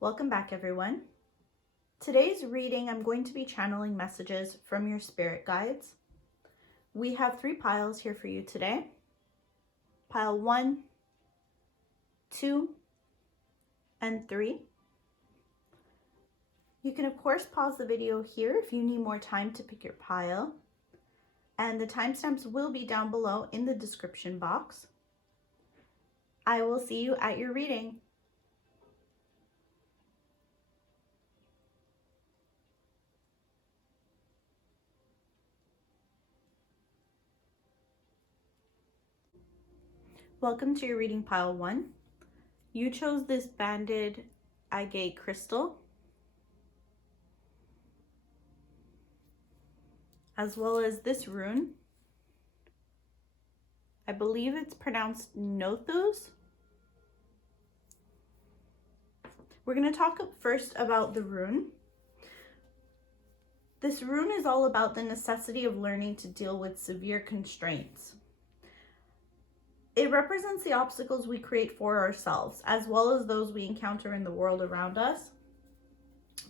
Welcome back, everyone. Today's reading, I'm going to be channeling messages from your spirit guides. We have 3 piles here for you today. Pile 1, 2, and 3. You can, of course, pause the video here if you need more time to pick your pile. And the timestamps will be down below in the description box. I will see you at your reading. Welcome to your reading, pile 1. You chose this banded agate crystal, as well as this rune. I believe it's pronounced Nothos. We're going to talk first about the rune. This rune is all about the necessity of learning to deal with severe constraints. It represents the obstacles we create for ourselves, as well as those we encounter in the world around us.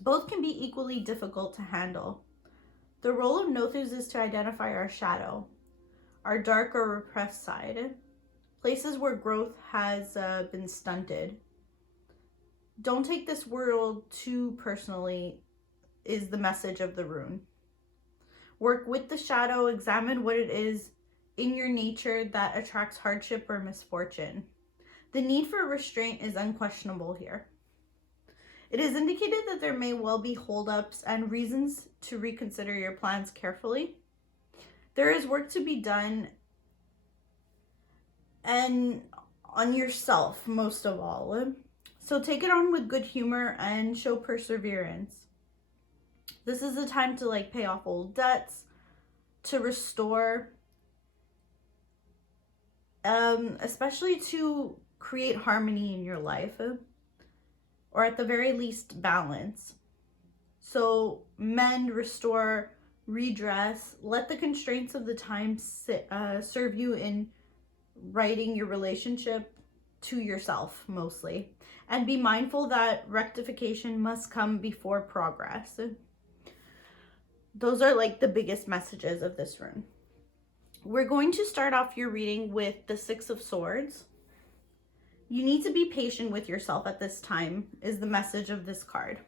Both can be equally difficult to handle. The role of Nothos is to identify our shadow, our dark or repressed side, places where growth has been stunted. Don't take this world too personally is the message of the rune. Work with the shadow, examine what it is in your nature that attracts hardship or misfortune. The need for restraint is unquestionable here. It is indicated that there may well be holdups and reasons to reconsider your plans carefully. There is work to be done, and on yourself most of all. So take it on with good humor and show perseverance. This is the time to pay off old debts, to restore, especially to create harmony in your life, or at the very least balance. So mend, restore, redress. Let the constraints of the time serve you in righting your relationship to yourself mostly. And be mindful that rectification must come before progress. Those are the biggest messages of this rune. We're going to start off your reading with the 6 of Swords. You need to be patient with yourself at this time, is the message of this card.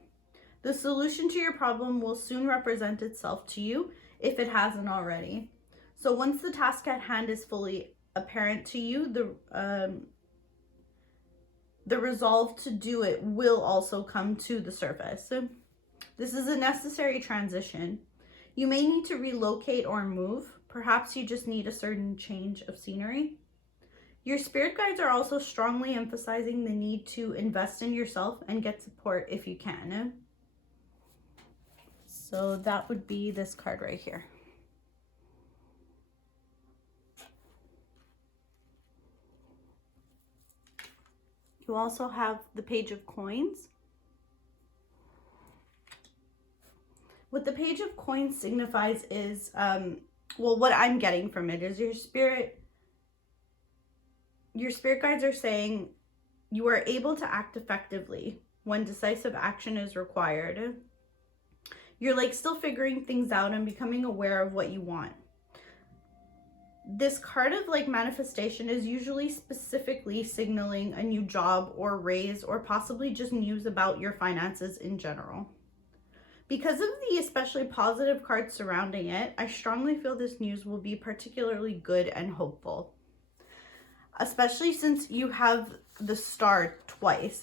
The solution to your problem will soon represent itself to you if it hasn't already. So once the task at hand is fully apparent to you, the resolve to do it will also come to the surface. This is a necessary transition. You may need to relocate or move. Perhaps you just need a certain change of scenery. Your spirit guides are also strongly emphasizing the need to invest in yourself and get support if you can. So that would be this card right here. You also have the Page of Coins. What the Page of Coins signifies is, what I'm getting from it is your spirit guides are saying you are able to act effectively when decisive action is required. You're still figuring things out and becoming aware of what you want. This card of manifestation is usually specifically signaling a new job or raise, or possibly just news about your finances in general. Because of the especially positive cards surrounding it, I strongly feel this news will be particularly good and hopeful. Especially since you have the star twice.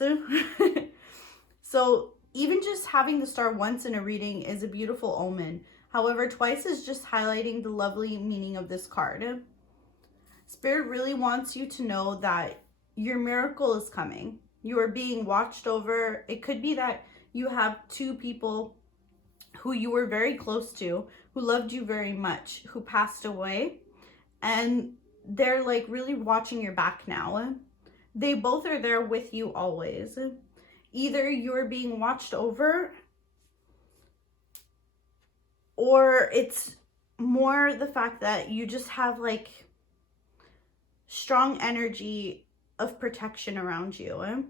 So even just having the star once in a reading is a beautiful omen. However, twice is just highlighting the lovely meaning of this card. Spirit really wants you to know that your miracle is coming. You are being watched over. It could be that you have 2 people who you were very close to, who loved you very much, who passed away, and they're really watching your back now. They both are there with you always. Either you're being watched over, or it's more the fact that you just have strong energy of protection around you.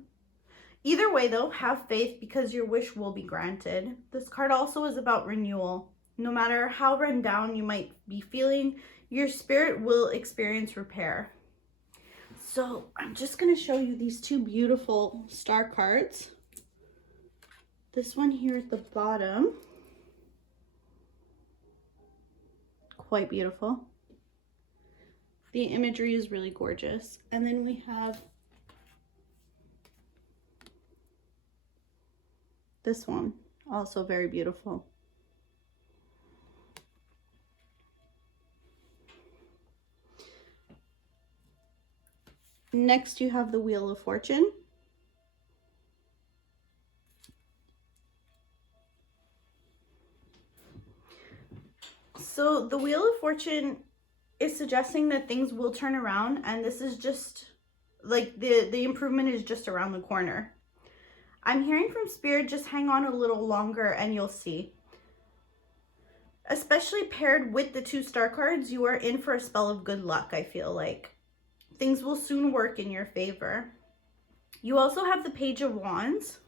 Either way though, have faith because your wish will be granted. This card also is about renewal. No matter how run down you might be feeling, your spirit will experience repair. So I'm just going to show you these two beautiful star cards. This one here at the bottom. Quite beautiful. The imagery is really gorgeous. And then we have this one, also very beautiful. Next, you have the Wheel of Fortune. So the Wheel of Fortune is suggesting that things will turn around, and this is just like the improvement is just around the corner. I'm hearing from Spirit, just hang on a little longer and you'll see. Especially paired with the two star cards, you are in for a spell of good luck, I feel like. Things will soon work in your favor. You also have the Page of Wands.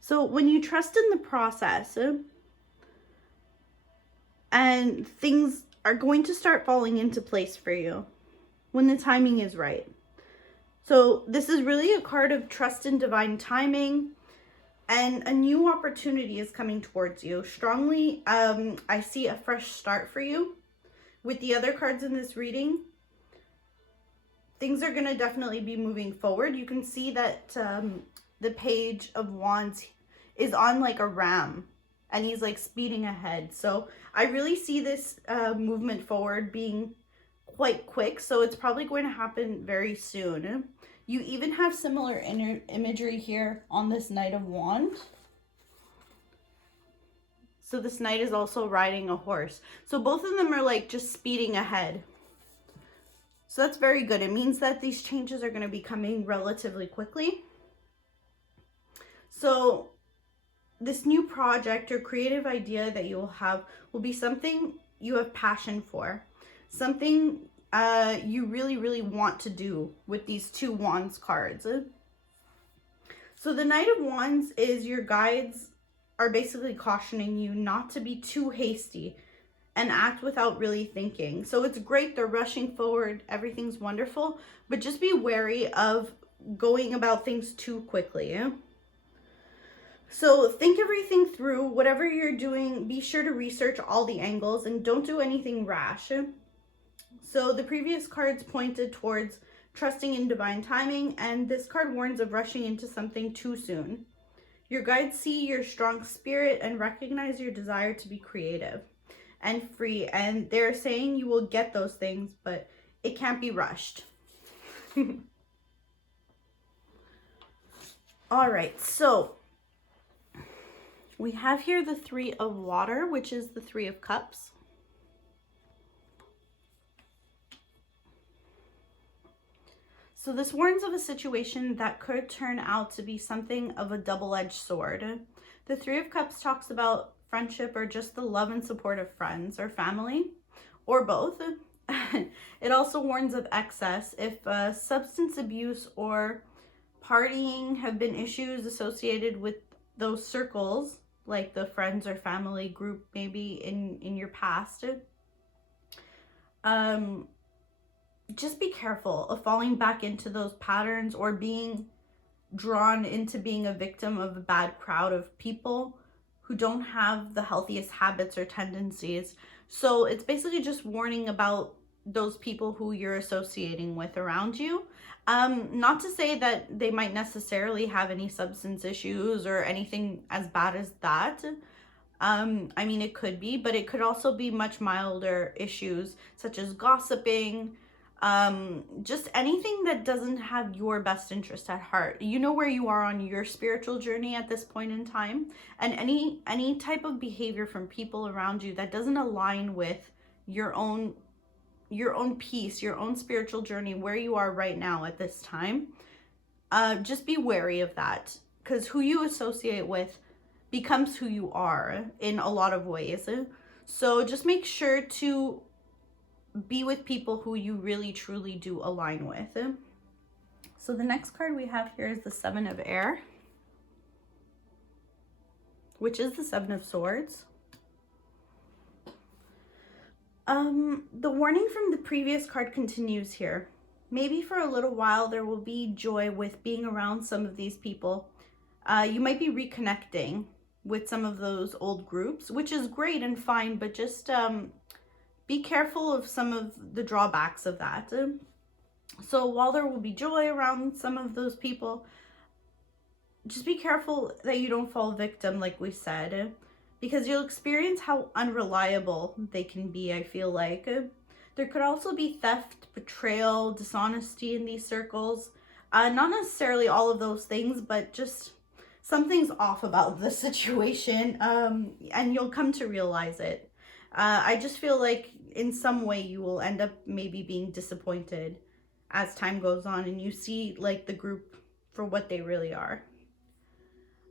So when you trust in the process and things are going to start falling into place for you when the timing is right. So this is really a card of trust in divine timing. And a new opportunity is coming towards you. Strongly, I see a fresh start for you. With the other cards in this reading, things are going to definitely be moving forward. You can see that the Page of Wands is on like a ram. And he's like speeding ahead. So I really see this movement forward being quite quick. So it's probably going to happen very soon. You even have similar imagery here on this Knight of Wands. So this knight is also riding a horse. So both of them are like just speeding ahead. So that's very good. It means that these changes are going to be coming relatively quickly. So this new project or creative idea that you will have will be something you have passion for. Something you really, really want to do with these two Wands cards. So the Knight of Wands is your guides are basically cautioning you not to be too hasty and act without really thinking. So it's great, they're rushing forward, everything's wonderful, but just be wary of going about things too quickly. So think everything through. Whatever you're doing, be sure to research all the angles and don't do anything rash. So the previous cards pointed towards trusting in divine timing, and this card warns of rushing into something too soon. Your guides see your strong spirit and recognize your desire to be creative and free, and they're saying you will get those things, but it can't be rushed. All right, so we have here the Three of Water, which is the Three of Cups. So this warns of a situation that could turn out to be something of a double-edged sword. The Three of Cups talks about friendship or just the love and support of friends or family, or both. It also warns of excess. If substance abuse or partying have been issues associated with those circles, like the friends or family group maybe in your past, just be careful of falling back into those patterns or being drawn into being a victim of a bad crowd of people who don't have the healthiest habits or tendencies. So it's basically just warning about those people who you're associating with around you. Not to say that they might necessarily have any substance issues or anything as bad as that. I mean, it could be, but it could also be much milder issues such as gossiping, just anything that doesn't have your best interest at heart. You know where you are on your spiritual journey at this point in time, and any type of behavior from people around you that doesn't align with your own peace, your own spiritual journey, where you are right now at this time. Just be wary of that, because who you associate with becomes who you are in a lot of ways. So just make sure to be with people who you really truly do align with. So the next card we have here is the Seven of Air, which is the Seven of Swords. The warning from the previous card continues here. Maybe for a little while there will be joy with being around some of these people. You might be reconnecting with some of those old groups, which is great and fine, but just be careful of some of the drawbacks of that. So while there will be joy around some of those people, just be careful that you don't fall victim, like we said, because you'll experience how unreliable they can be, I feel like. There could also be theft, betrayal, dishonesty in these circles. Not necessarily all of those things, but just something's off about the situation, and you'll come to realize it. I just feel like in some way you will end up maybe being disappointed as time goes on and you see like the group for what they really are.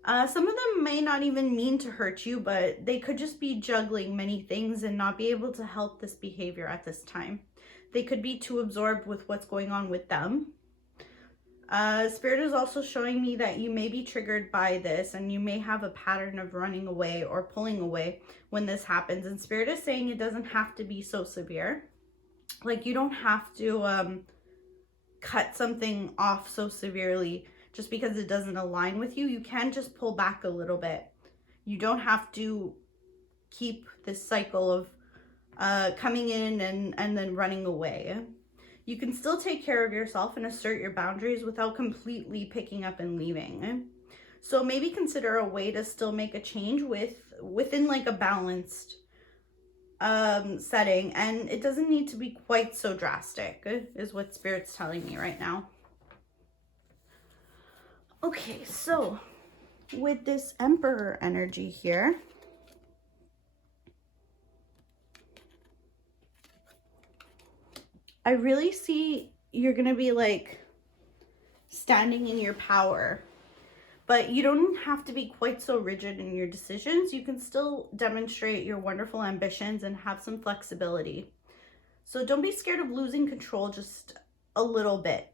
Some of them may not even mean to hurt you, but they could just be juggling many things and not be able to help this behavior at this time. They could be too absorbed with what's going on with them. Spirit is also showing me that you may be triggered by this and you may have a pattern of running away or pulling away when this happens. And Spirit is saying it doesn't have to be so severe. Like you don't have to cut something off so severely just because it doesn't align with you. You can just pull back a little bit. You don't have to keep this cycle of coming in and then running away. You can still take care of yourself and assert your boundaries without completely picking up and leaving. So maybe consider a way to still make a change within like a balanced setting, and it doesn't need to be quite so drastic, is what Spirit's telling me right now. Okay, so with this Emperor energy here, I really see you're going to be like standing in your power, but you don't have to be quite so rigid in your decisions. You can still demonstrate your wonderful ambitions and have some flexibility. So don't be scared of losing control just a little bit.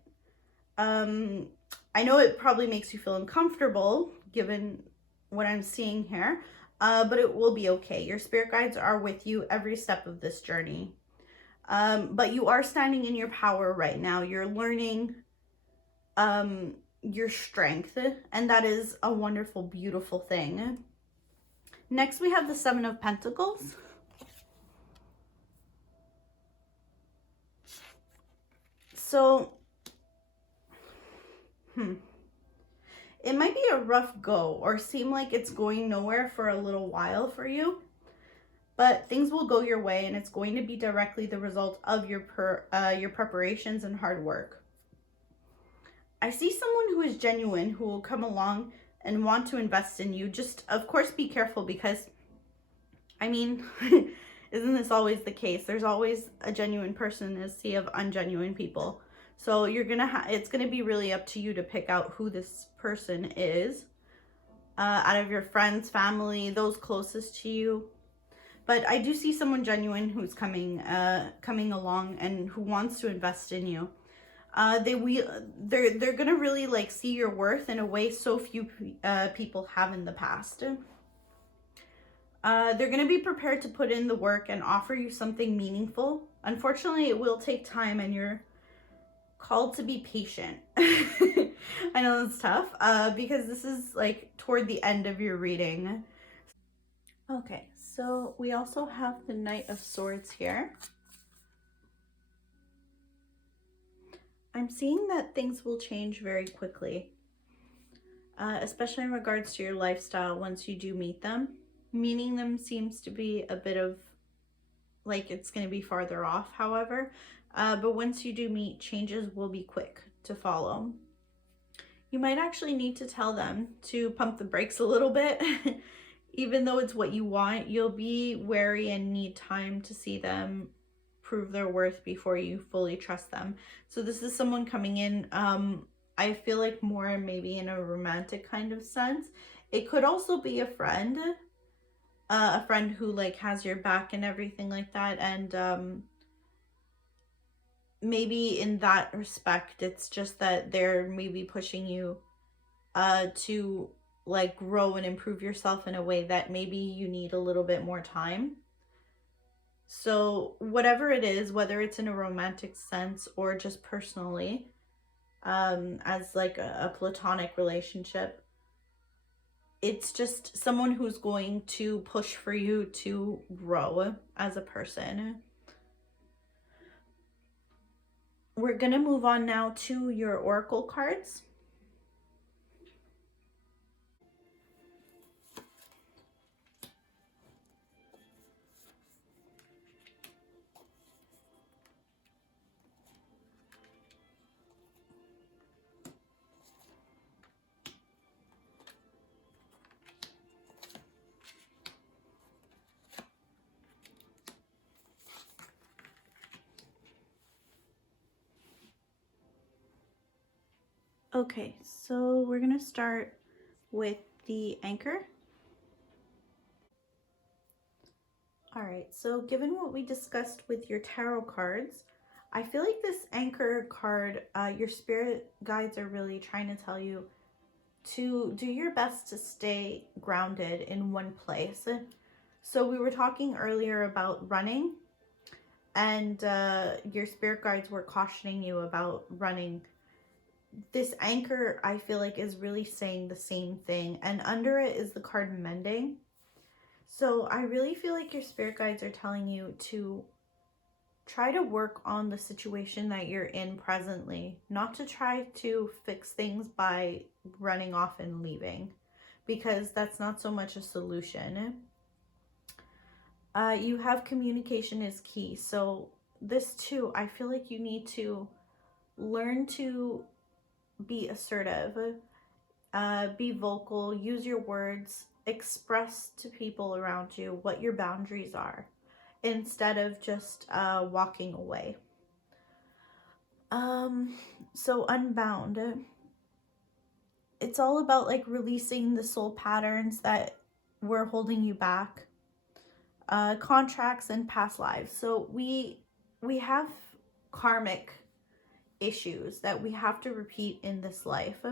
I know it probably makes you feel uncomfortable given what I'm seeing here, but it will be okay. Your spirit guides are with you every step of this journey. But you are standing in your power right now. You're learning your strength, and that is a wonderful, beautiful thing. Next, we have the Seven of Pentacles. So, it might be a rough go or seem like it's going nowhere for a little while for you, but things will go your way and it's going to be directly the result of your preparations and hard work. I see someone who is genuine, who will come along and want to invest in you. Just, of course, be careful because, I mean, isn't this always the case? There's always a genuine person in a sea of ungenuine people. So you're it's gonna be really up to you to pick out who this person is, out of your friends, family, those closest to you. But I do see someone genuine who's coming along and who wants to invest in you. They're gonna really like see your worth in a way so few people have in the past. They're gonna be prepared to put in the work and offer you something meaningful. Unfortunately, it will take time and you're called to be patient. I know it's tough because this is like toward the end of your reading. Okay, so we also have the Knight of Swords here. I'm seeing that things will change very quickly, especially in regards to your lifestyle once you do meet them. Meeting them seems to be a bit of like it's going to be farther off, however. But once you do meet, changes will be quick to follow. You might actually need to tell them to pump the brakes a little bit. Even though it's what you want, you'll be wary and need time to see them prove their worth before you fully trust them. So this is someone coming in, I feel like more maybe in a romantic kind of sense. It could also be a friend who like has your back and everything like that, and maybe in that respect, it's just that they're maybe pushing you to like grow and improve yourself in a way that maybe you need a little bit more time. So whatever it is, whether it's in a romantic sense or just personally, as like a platonic relationship, it's just someone who's going to push for you to grow as a person. We're gonna move on now to your oracle cards. Okay, so we're gonna start with the anchor. All right, so given what we discussed with your tarot cards, I feel like this anchor card, your spirit guides are really trying to tell you to do your best to stay grounded in one place. So we were talking earlier about running, and your spirit guides were cautioning you about running. This anchor, I feel like, is really saying the same thing, and under it is the card mending. So I really feel like your spirit guides are telling you to try to work on the situation that you're in presently, not to try to fix things by running off and leaving, because that's not so much a solution. You have communication is key. So this too, I feel like you need to learn to be assertive, be vocal, use your words, express to people around you what your boundaries are instead of just walking away. So Unbound, it's all about like releasing the soul patterns that were holding you back, contracts and past lives. So we have karmic issues that we have to repeat in this life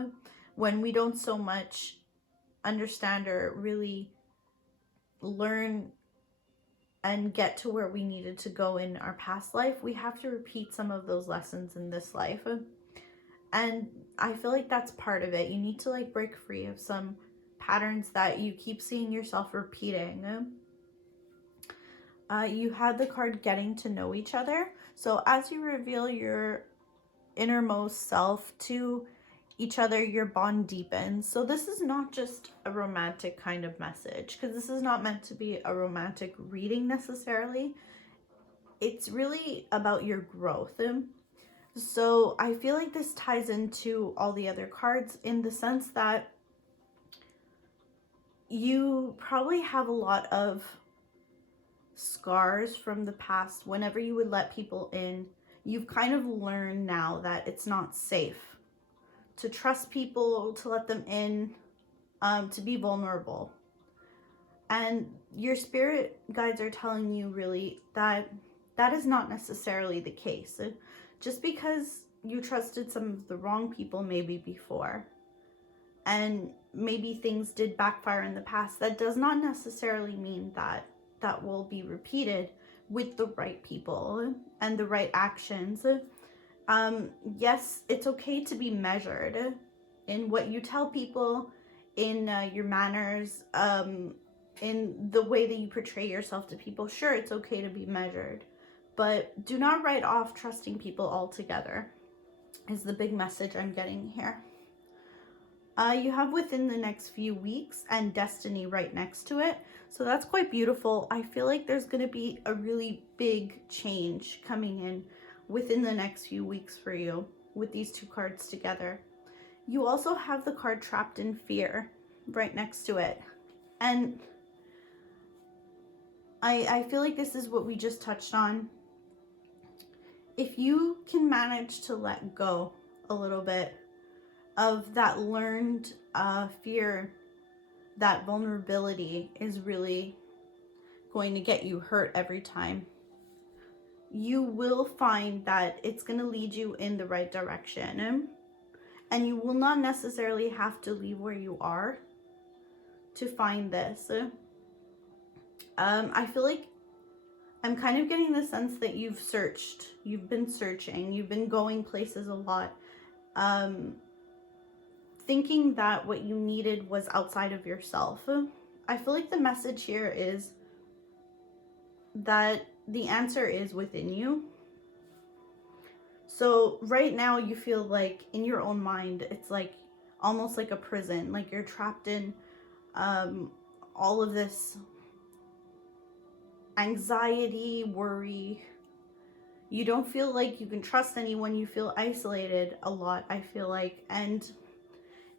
when we don't so much understand or really learn and get to where we needed to go in our past life. We have to repeat some of those lessons in this life, and I feel like that's part of it. You need to like break free of some patterns that you keep seeing yourself repeating. You had the card getting to know each other. So as you reveal your innermost self to each other, your bond deepens. So this is not just a romantic kind of message, because this is not meant to be a romantic reading necessarily. It's really about your growth. So I feel like this ties into all the other cards in the sense that you probably have a lot of scars from the past. Whenever you would let people in, you've kind of learned now that it's not safe to trust people, to let them in, to be vulnerable. And your spirit guides are telling you really that that is not necessarily the case. Just because you trusted some of the wrong people maybe before, and maybe things did backfire in the past, that does not necessarily mean that that will be repeated with the right people and the right actions. Yes, it's okay to be measured in what you tell people, in your manners, in the way that you portray yourself to people. Sure, it's okay to be measured, but do not write off trusting people altogether, is the big message I'm getting here. You have within the next few weeks and destiny right next to it. So that's quite beautiful. I feel like there's going to be a really big change coming in within the next few weeks for you with these two cards together. You also have the card trapped in fear right next to it. And I feel like this is what we just touched on. If you can manage to let go a little bit of that learned fear, that vulnerability is really going to get you hurt every time. you will find that it's going to lead you in the right direction. And you will not necessarily have to leave where you are to find this. I feel like I'm kind of getting the sense that you've searched, you've been searching, you've been going places a lot, thinking that what you needed was outside of yourself. I feel like the message here is that the answer is within you. So right now you feel like in your own mind, it's like almost like a prison, like you're trapped in all of this anxiety, worry. You don't feel like you can trust anyone. You feel isolated a lot, I feel like. And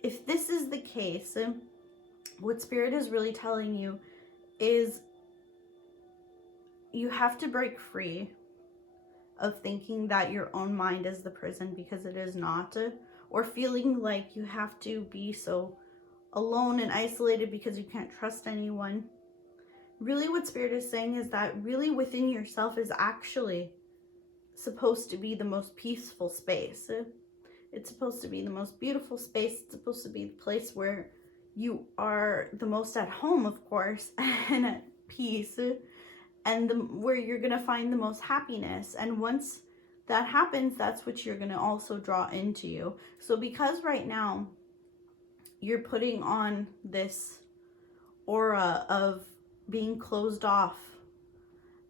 if this is the case, what Spirit is really telling you is you have to break free of thinking that your own mind is the prison, because it is not, or feeling like you have to be so alone and isolated because you can't trust anyone. Really what Spirit is saying is that really within yourself is actually supposed to be the most peaceful space. It's supposed to be the most beautiful space. It's supposed to be the place where you are the most at home, of course, and at peace, and where you're going to find the most happiness. And once that happens, that's what you're going to also draw into you. So because right now you're putting on this aura of being closed off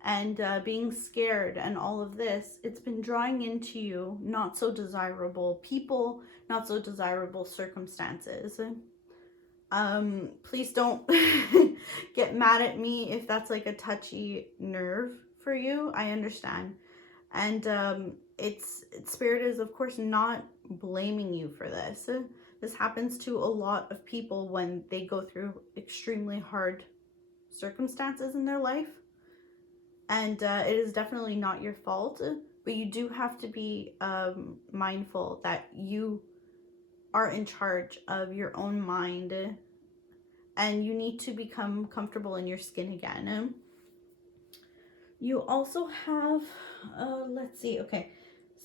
and being scared and all of this, it's been drawing into you not so desirable people, not so desirable circumstances. Please don't get mad at me if that's like a touchy nerve for you. I understand. And it's Spirit is of course not blaming you for this. This happens to a lot of people when they go through extremely hard circumstances in their life. And it is definitely not your fault, but you do have to be mindful that you are in charge of your own mind, and you need to become comfortable in your skin again. You also have, let's see, okay,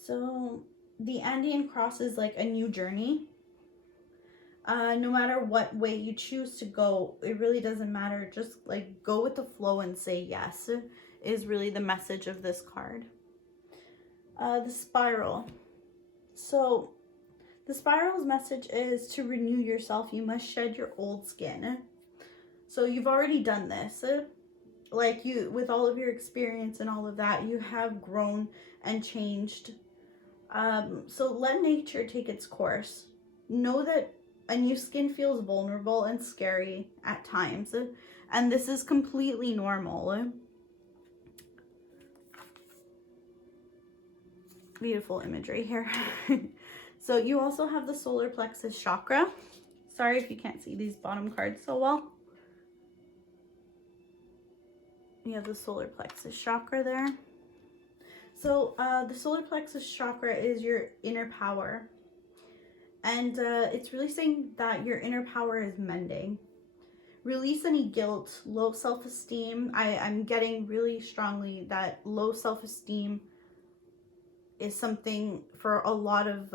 so the Andean cross is like a new journey. No matter what way you choose to go, it really doesn't matter. Just like go with the flow and say yes is really the message of this card. The spiral. So the spiral's message is to renew yourself. You must shed your old skin. So you've already done this. Like you, with all of your experience and all of that, you have grown and changed. So let nature take its course. Know that a new skin feels vulnerable and scary at times, and this is completely normal. Beautiful imagery here. So you also have the solar plexus chakra. Sorry if you can't see these bottom cards so well. You have the solar plexus chakra there. So the solar plexus chakra is your inner power. And it's really saying that your inner power is mending. Release any guilt, low self-esteem. I'm getting really strongly that low self-esteem is something for a lot of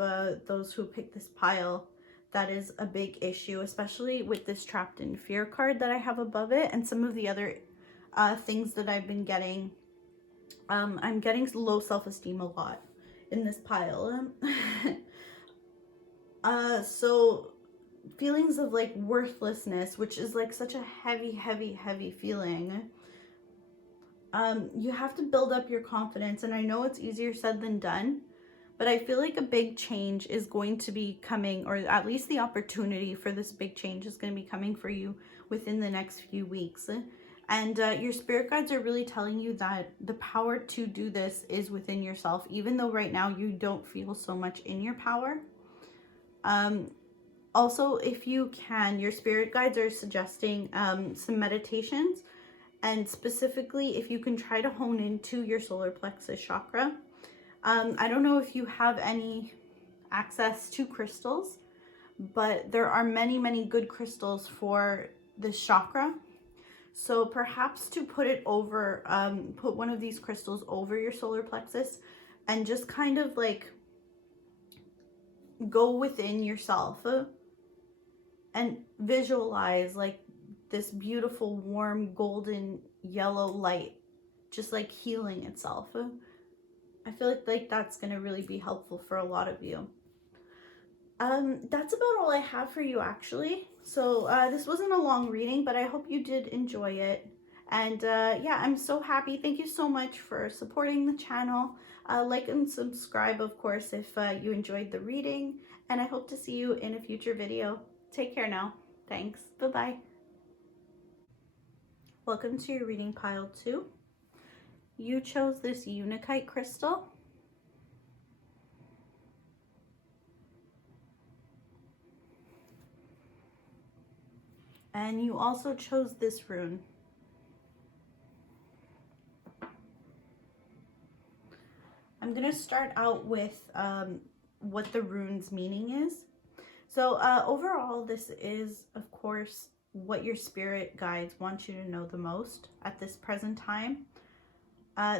those who pick this pile that is a big issue, especially with this trapped in fear card that I have above it and some of the other things that I've been getting. I'm getting low self-esteem a lot in this pile. So feelings of like worthlessness, which is like such a heavy feeling. You have to build up your confidence, and I know it's easier said than done, but I feel like a big change is going to be coming, or at least the opportunity for this big change is going to be coming for you within the next few weeks. And your spirit guides are really telling you that the power to do this is within yourself, even though right now you don't feel so much in your power. Also, if you can, your spirit guides are suggesting some meditations, and specifically if you can try to hone into your solar plexus chakra. I don't know if you have any access to So perhaps to put it over, put one of these crystals over your solar plexus and just kind of like go within yourself and visualize like this beautiful, warm, golden, yellow light just like healing itself. I feel like that's going to really be helpful for a lot of you. That's about all I have for you, actually. So this wasn't a long reading, but I hope you did enjoy it. And yeah, I'm so happy. Thank you so much for supporting the channel. Like and subscribe, of course, if you enjoyed the reading. And I hope to see you in a future video. Take care now. Thanks. Bye-bye. Welcome to your reading pile 2. You chose this Unakite crystal. And you also chose this rune. I'm going to start out with what the rune's meaning is. So overall, this is, of course, what your spirit guides want you to know the most at this present time.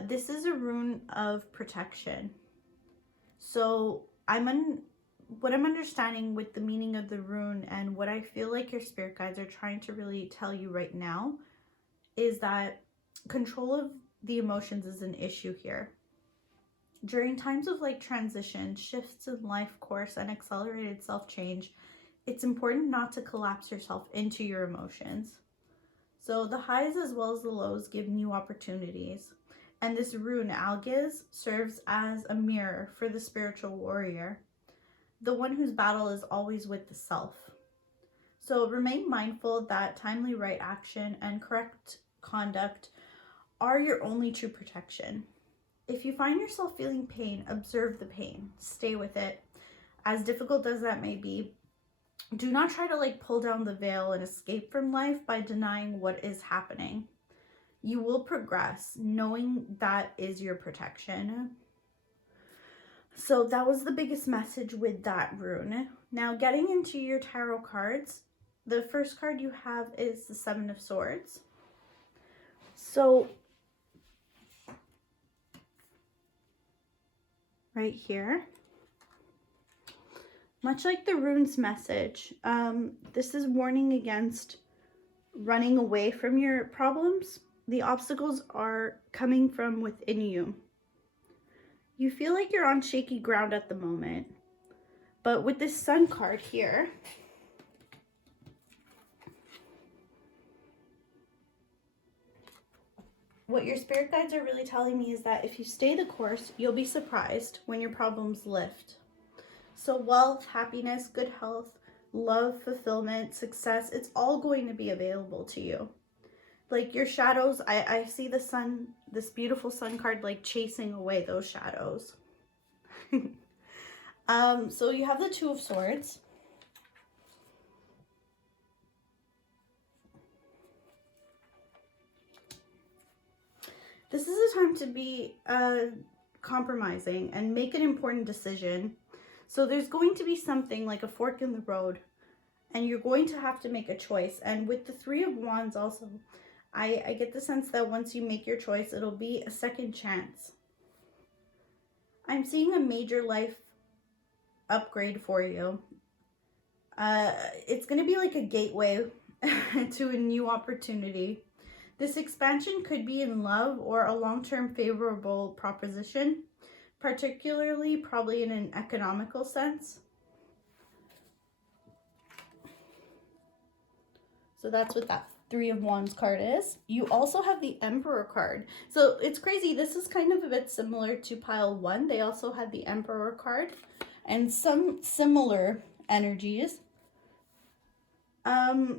This is a rune of protection. So what I'm understanding with the meaning of the rune and what I feel like your spirit guides are trying to really tell you right now is that control of the emotions is an issue here. During times of like transition, shifts in life course, and accelerated self-change, it's important not to collapse yourself into your emotions. So the highs as well as the lows give new opportunities. And this rune, Agate, serves as a mirror for the spiritual warrior, the one whose battle is always with the self. So remain mindful that timely right action and correct conduct are your only true protection. If you find yourself feeling pain, observe the pain. Stay with it. As difficult as that may be, do not try to like pull down the veil and escape from life by denying what is happening. You will progress, knowing that is your protection. So that was the biggest message with that rune. Now getting into your tarot cards, the first card you have is the Seven of Swords. So right here, much like the rune's message, this is warning against running away from your problems. The obstacles are coming from within you. You feel like you're on shaky ground at the moment. But with this Sun card here, what your spirit guides are really telling me is that if you stay the course, you'll be surprised when your problems lift. So wealth, happiness, good health, love, fulfillment, success, it's all going to be available to you. Like your shadows, I see the sun, this beautiful sun card, like chasing away those shadows. So you have the Two of Swords. This is a time to be compromising and make an important decision. So there's going to be something like a fork in the road, and you're going to have to make a choice. And with the Three of Wands also, I get the sense that once you make your choice, it'll be a second chance. I'm seeing a major life upgrade for you. It's going to be like a gateway to a new opportunity. This expansion could be in love or a long-term favorable proposition, particularly probably in an economical sense. So that's what that Three of Wands card is. You also have the Emperor card. So it's crazy. This is kind of a bit similar to pile 1. They also had the Emperor card and some similar energies.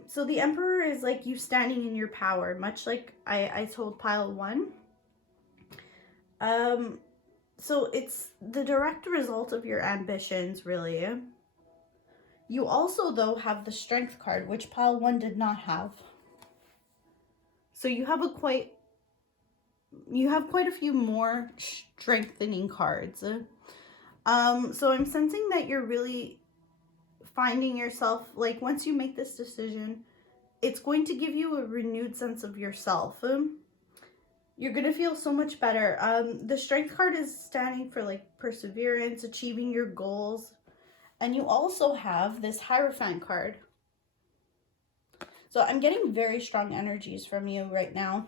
So the Emperor is like you standing in your power, much like I told pile 1. So it's the direct result of your ambitions, really. You also, though, have the Strength card, which pile 1 did not have. So you have quite a few more strengthening cards. So I'm sensing that you're really finding yourself, like once you make this decision, it's going to give you a renewed sense of yourself. You're going to feel so much better. The Strength card is standing for like perseverance, achieving your goals. And you also have this Hierophant card. So I'm getting very strong energies from you right now.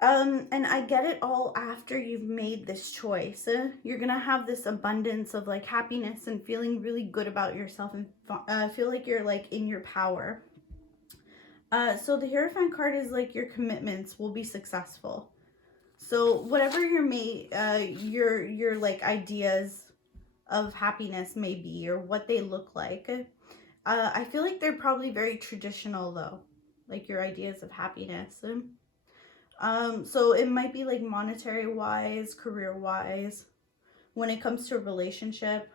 And I get it all after you've made this choice. You're going to have this abundance of like happiness and feeling really good about yourself and feel like you're like in your power. So the Hierophant card is like your commitments will be successful. So whatever your like ideas of happiness may be or what they look like, I feel like they're probably very traditional though, like your ideas of happiness. So it might be like monetary wise, career wise. When it comes to a relationship,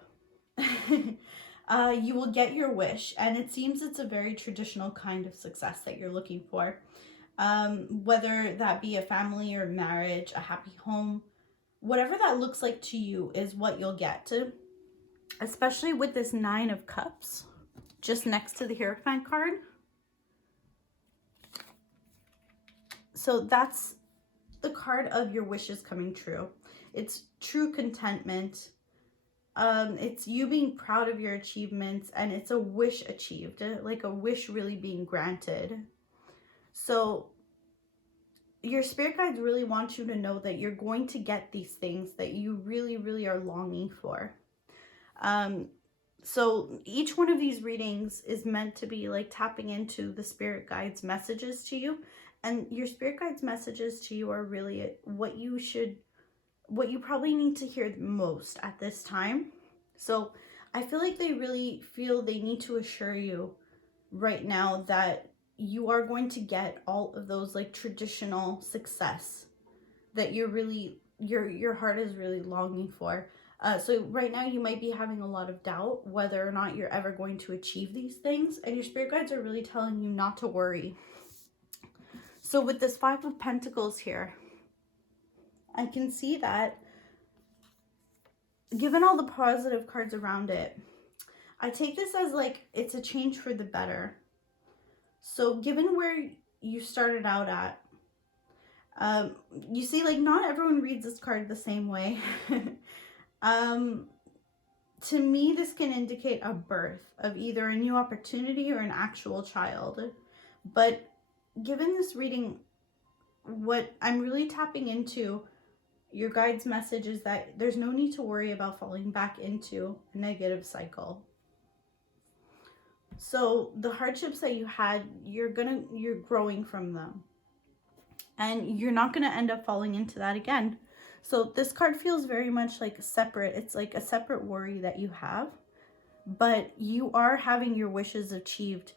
you will get your wish, and it seems it's a very traditional kind of success that you're looking for. Whether that be a family or marriage, a happy home, whatever that looks like to you is what you'll get to. Especially with this 9 of Cups just next to the Hierophant card. So that's the card of your wishes coming true. It's true contentment. It's you being proud of your achievements, and it's a wish achieved, like a wish really being granted. So your spirit guides really want you to know that you're going to get these things that you really, really are longing for. So each one of these readings is meant to be like tapping into the spirit guides' messages to you. And your spirit guides' messages to you are really what you probably need to hear the most at this time. So I feel like they really feel they need to assure you right now that you are going to get all of those like traditional success that you're really, your heart is really longing for. So right now you might be having a lot of doubt whether or not you're ever going to achieve these things. And your spirit guides are really telling you not to worry. So with this 5 of Pentacles here, I can see that given all the positive cards around it, I take this as like it's a change for the better. So given where you started out at, you see like not everyone reads this card the same way. To me, this can indicate a birth of either a new opportunity or an actual child. But given this reading, what I'm really tapping into, your guide's message is that there's no need to worry about falling back into a negative cycle. So the hardships that you had, you're growing from them. And you're not going to end up falling into that again. So this card feels very much like separate. It's like a separate worry that you have, but you are having your wishes achieved.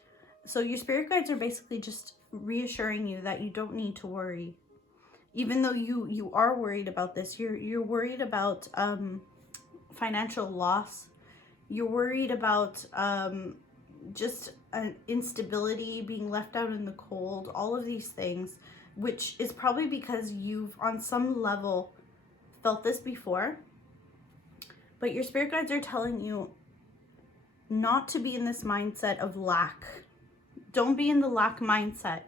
So your spirit guides are basically just reassuring you that you don't need to worry. Even though you are worried about this, you're worried about financial loss. You're worried about just an instability, being left out in the cold, all of these things, which is probably because you've on some level felt this before. But your spirit guides are telling you not to be in this mindset of lack. Don't be in the lack mindset.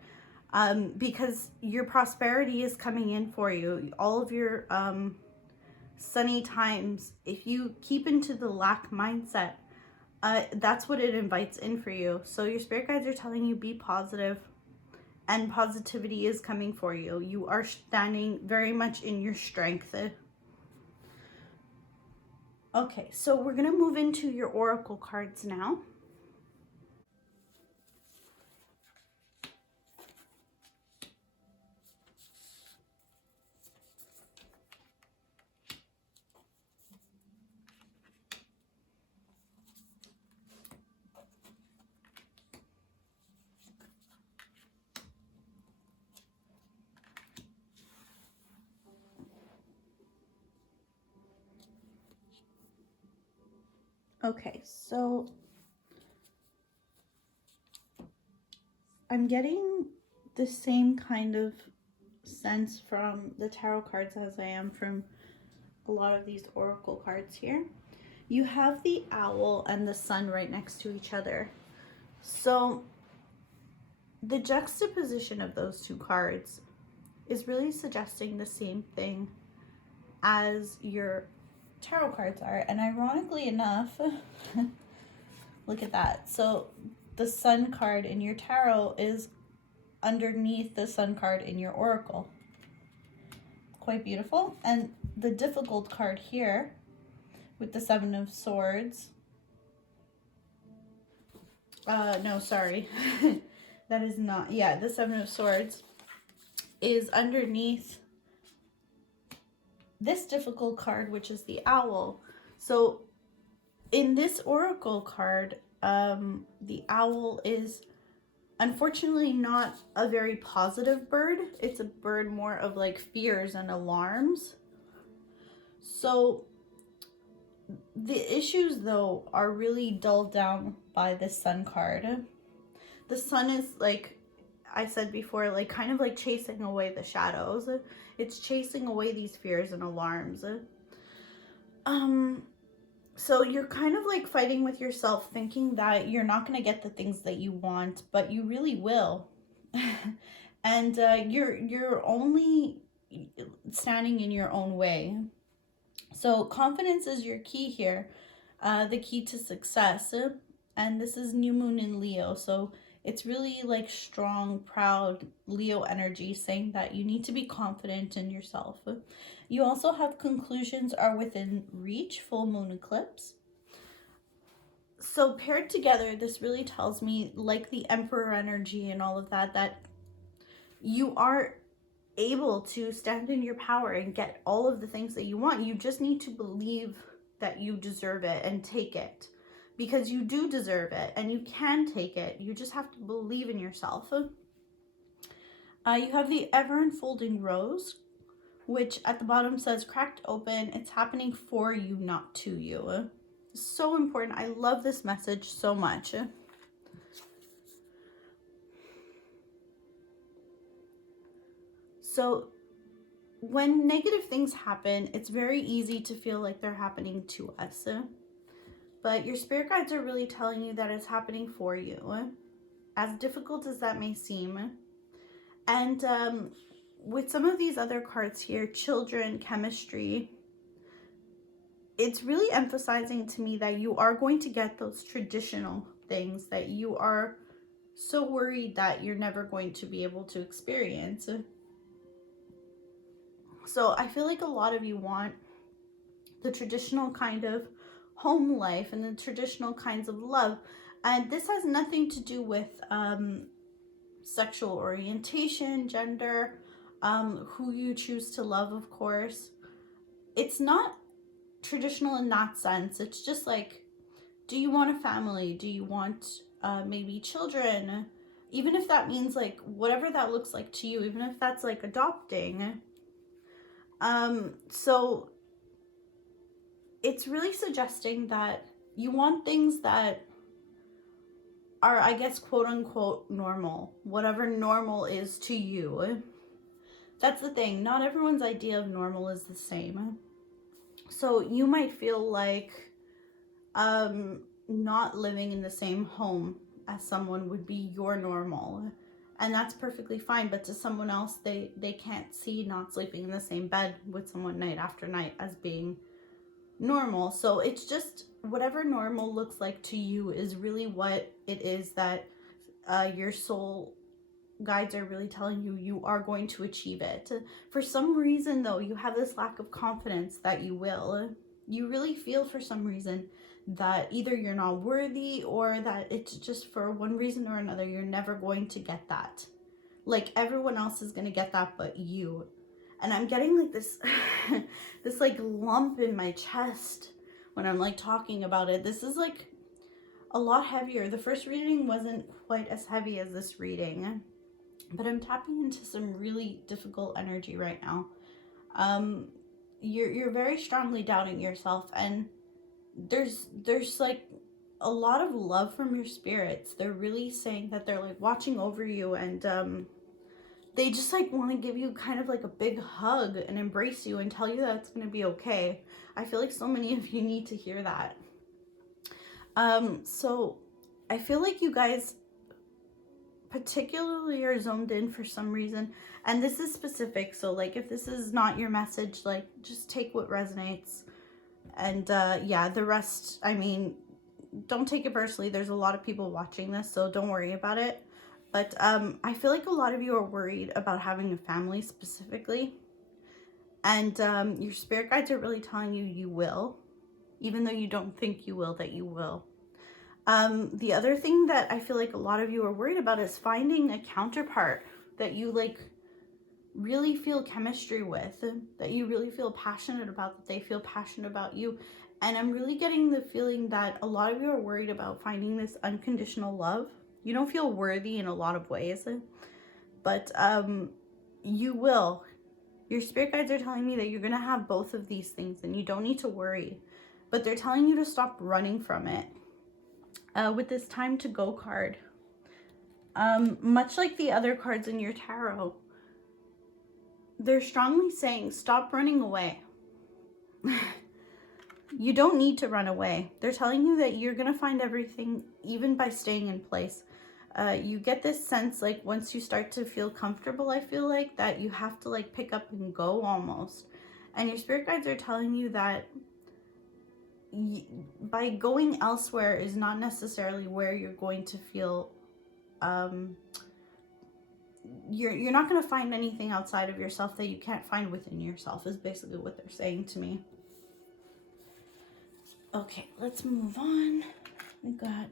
Because your prosperity is coming in for you. All of your sunny times, if you keep into the lack mindset, that's what it invites in for you. So your spirit guides are telling you be positive, and positivity is coming for you. You are standing very much in your strength. Okay, so we're going to move into your oracle cards now. Okay, so I'm getting the same kind of sense from the tarot cards as I am from a lot of these oracle cards here. You have the owl and the sun right next to each other. So the juxtaposition of those two cards is really suggesting the same thing as your tarot cards are. And ironically enough, look at that. So the Sun card in your tarot is underneath the Sun card in your oracle. Quite beautiful. And the difficult card here with the Seven of Swords. No, sorry. That is not, yeah, the Seven of Swords is underneath this difficult card, which is the Owl. So in this oracle card, the owl is unfortunately not a very positive bird. It's a bird more of like fears and alarms. So the issues though are really dulled down by the Sun card. The Sun is, like I said before, like kind of like chasing away the shadows. It's chasing away these fears and alarms. So you're kind of like fighting with yourself, thinking that you're not going to get the things that you want, but you really will. And you're only standing in your own way. So confidence is your key here, the key to success. And this is new moon in Leo, so it's really like strong, proud Leo energy, saying that you need to be confident in yourself. You also have conclusions are within reach, full moon eclipse. So paired together, this really tells me, like the Emperor energy and all of that, that you are able to stand in your power and get all of the things that you want. You just need to believe that you deserve it and take it, because you do deserve it and you can take it. You just have to believe in yourself. You have the ever unfolding rose, which at the bottom says cracked open. It's happening for you, not to you. So important. I love this message so much. So when negative things happen, it's very easy to feel like they're happening to us. But your spirit guides are really telling you that it's happening for you, as difficult as that may seem. And with some of these other cards here, children, chemistry, it's really emphasizing to me that you are going to get those traditional things that you are so worried that you're never going to be able to experience. So I feel like a lot of you want the traditional kind of home life and the traditional kinds of love. And this has nothing to do with sexual orientation, gender, who you choose to love, of course. It's not traditional in that sense. It's just like, do you want a family? Do you want maybe children? Even if that means like whatever that looks like to you, even if that's like adopting. So it's really suggesting that you want things that are, I guess, quote unquote normal, whatever normal is to you. That's the thing. Not everyone's idea of normal is the same. So you might feel like not living in the same home as someone would be your normal. And that's perfectly fine. But to someone else, they can't see not sleeping in the same bed with someone night after night as being normal. So it's just whatever normal looks like to you is really what it is that your soul guides are really telling you you are going to achieve it. For some reason though, you have this lack of confidence that you will. You really feel for some reason that either you're not worthy or that it's just for one reason or another you're never going to get that. Like everyone else is going to get that but you. And I'm getting like this this like lump in my chest when I'm like talking about it. This is like a lot heavier. The first reading wasn't quite as heavy as this reading, but I'm tapping into some really difficult energy right now. You're very strongly doubting yourself, and there's like a lot of love from your spirits. They're really saying that they're like watching over you, and they just like want to give you kind of like a big hug and embrace you and tell you that it's going to be okay. I feel like so many of you need to hear that. So I feel like you guys particularly are zoned in for some reason. And this is specific, so like if this is not your message, like just take what resonates. And yeah, the rest, I mean, don't take it personally. There's a lot of people watching this, so don't worry about it. But I feel like a lot of you are worried about having a family specifically. And your spirit guides are really telling you you will, even though you don't think you will, that you will. The other thing that I feel like a lot of you are worried about is finding a counterpart that you like really feel chemistry with, that you really feel passionate about, that they feel passionate about you. And I'm really getting the feeling that a lot of you are worried about finding this unconditional love. You don't feel worthy in a lot of ways, but you will. Your spirit guides are telling me that you're going to have both of these things and you don't need to worry. But they're telling you to stop running from it. With this time to go card, much like the other cards in your tarot, they're strongly saying stop running away. You don't need to run away. They're telling you that you're going to find everything even by staying in place. You get this sense like once you start to feel comfortable, I feel like that you have to like pick up and go almost. And your spirit guides are telling you that by going elsewhere is not necessarily where you're going to feel you're not going to find anything outside of yourself that you can't find within yourself, is basically what they're saying to me. Okay, let's move on. We got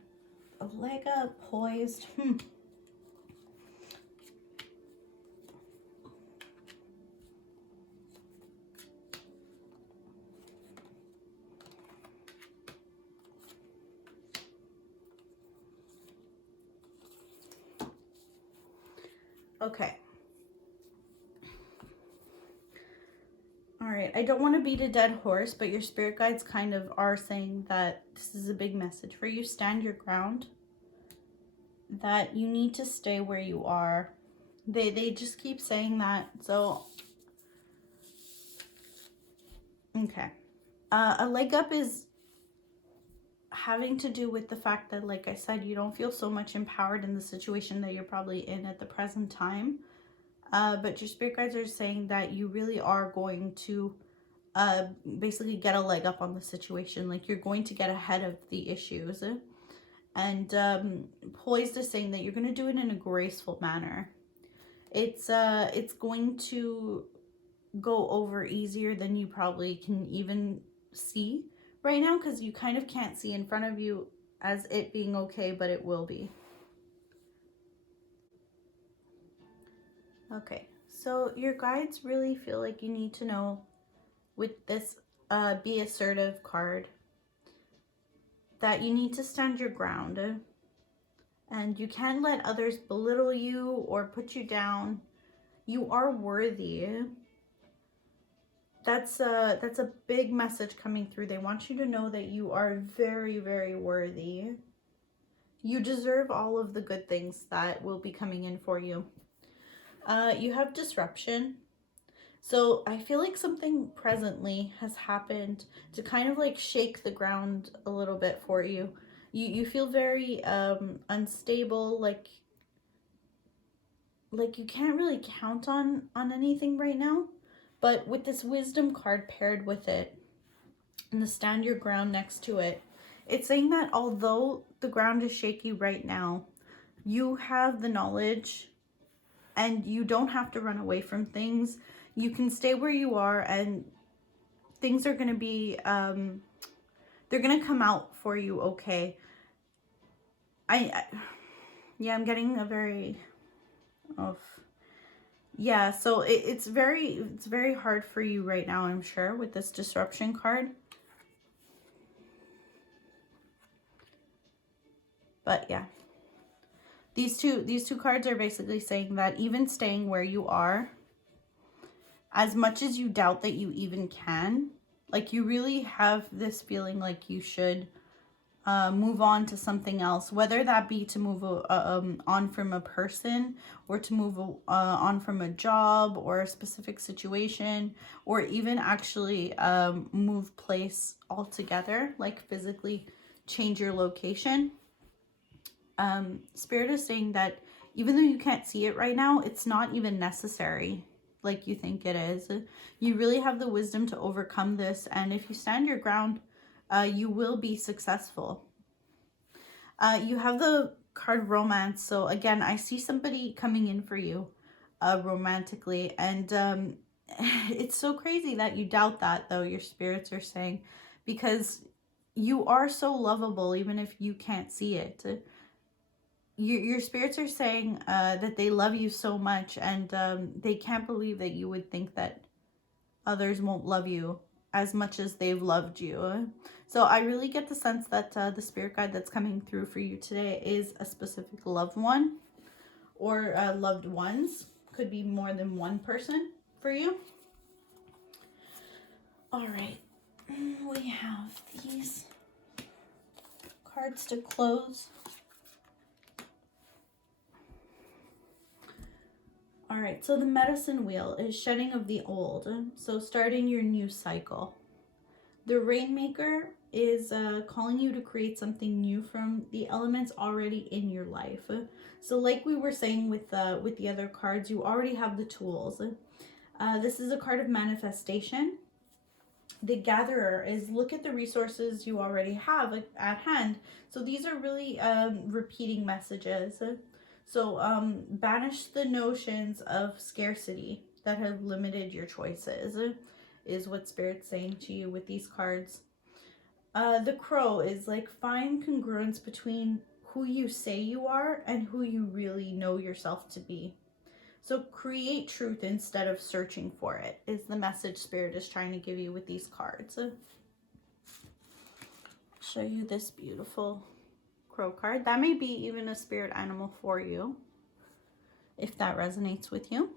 a leg up, poised. Okay. All right. I don't want to beat a dead horse, but your spirit guides kind of are saying that this is a big message for you. Stand your ground. That you need to stay where you are. They just keep saying that. So, okay. A leg up is having to do with the fact that, like I said, you don't feel so much empowered in the situation that you're probably in at the present time. But your spirit guides are saying that you really are going to basically get a leg up on the situation. Like you're going to get ahead of the issues. And poised is saying that you're going to do it in a graceful manner. It's going to go over easier than you probably can even see right now, because you kind of can't see in front of you as it being okay, but it will be. Okay, so your guides really feel like you need to know with this be assertive card that you need to stand your ground and you can't let others belittle you or put you down. You are worthy. That's a big message coming through. They want you to know that you are very, very worthy. You deserve all of the good things that will be coming in for you. You have disruption. So I feel like something presently has happened to kind of like shake the ground a little bit for you. You feel very unstable, like you can't really count on anything right now. But with this wisdom card paired with it and the stand your ground next to it, it's saying that although the ground is shaky right now, you have the knowledge and you don't have to run away from things. You can stay where you are and things are going to be, they're going to come out for you okay. Yeah, I'm getting a very, yeah, so it's very hard for you right now, I'm sure, with this disruption card. But yeah, these two cards are basically saying that even staying where you are, as much as you doubt that you even can, like you really have this feeling like you should move on to something else, whether that be to move on from a person or to move on from a job or a specific situation, or even actually move place altogether, like physically change your location. Spirit is saying that even though you can't see it right now, it's not even necessary like you think it is. You really have the wisdom to overcome this, and if you stand your ground, you will be successful. You have the card Romance, so again, I see somebody coming in for you romantically, and it's so crazy that you doubt that, though, your spirits are saying, because you are so lovable even if you can't see it. Your spirits are saying that they love you so much, and they can't believe that you would think that others won't love you as much as they've loved you. So I really get the sense that the spirit guide that's coming through for you today is a specific loved one or loved ones. Could be more than one person for you. All right, we have these cards to close. All right, so the medicine wheel is shedding of the old, so starting your new cycle. The Rainmaker is calling you to create something new from the elements already in your life. So like we were saying with the other cards, you already have the tools. This is a card of manifestation. The Gatherer is look at the resources you already have at hand. So these are really repeating messages. So banish the notions of scarcity that have limited your choices, is what Spirit's saying to you with these cards. The Crow is like find congruence between who you say you are and who you really know yourself to be. So create truth instead of searching for it, is the message Spirit is trying to give you with these cards. I'll show you this beautiful Crow card. That may be even a spirit animal for you, if that resonates with you.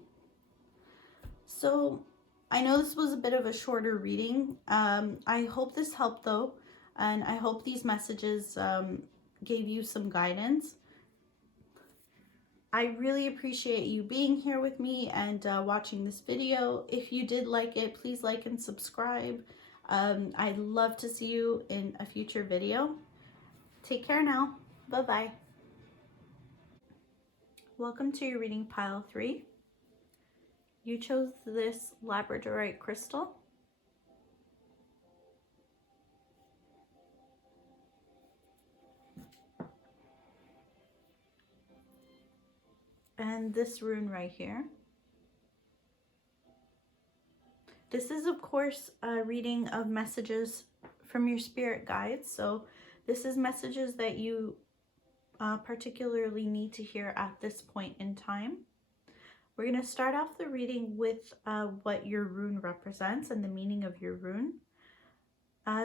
So I know this was a bit of a shorter reading. I hope this helped, though, and I hope these messages gave you some guidance. I really appreciate you being here with me and watching this video. If you did like it, please like and subscribe. I'd love to see you in a future video. Take care now. Bye-bye. Welcome to your reading pile 3. You chose this Labradorite crystal. And this rune right here. This is, of course, a reading of messages from your spirit guides. So this is messages that you particularly need to hear at this point in time. We're going to start off the reading with what your rune represents and the meaning of your rune.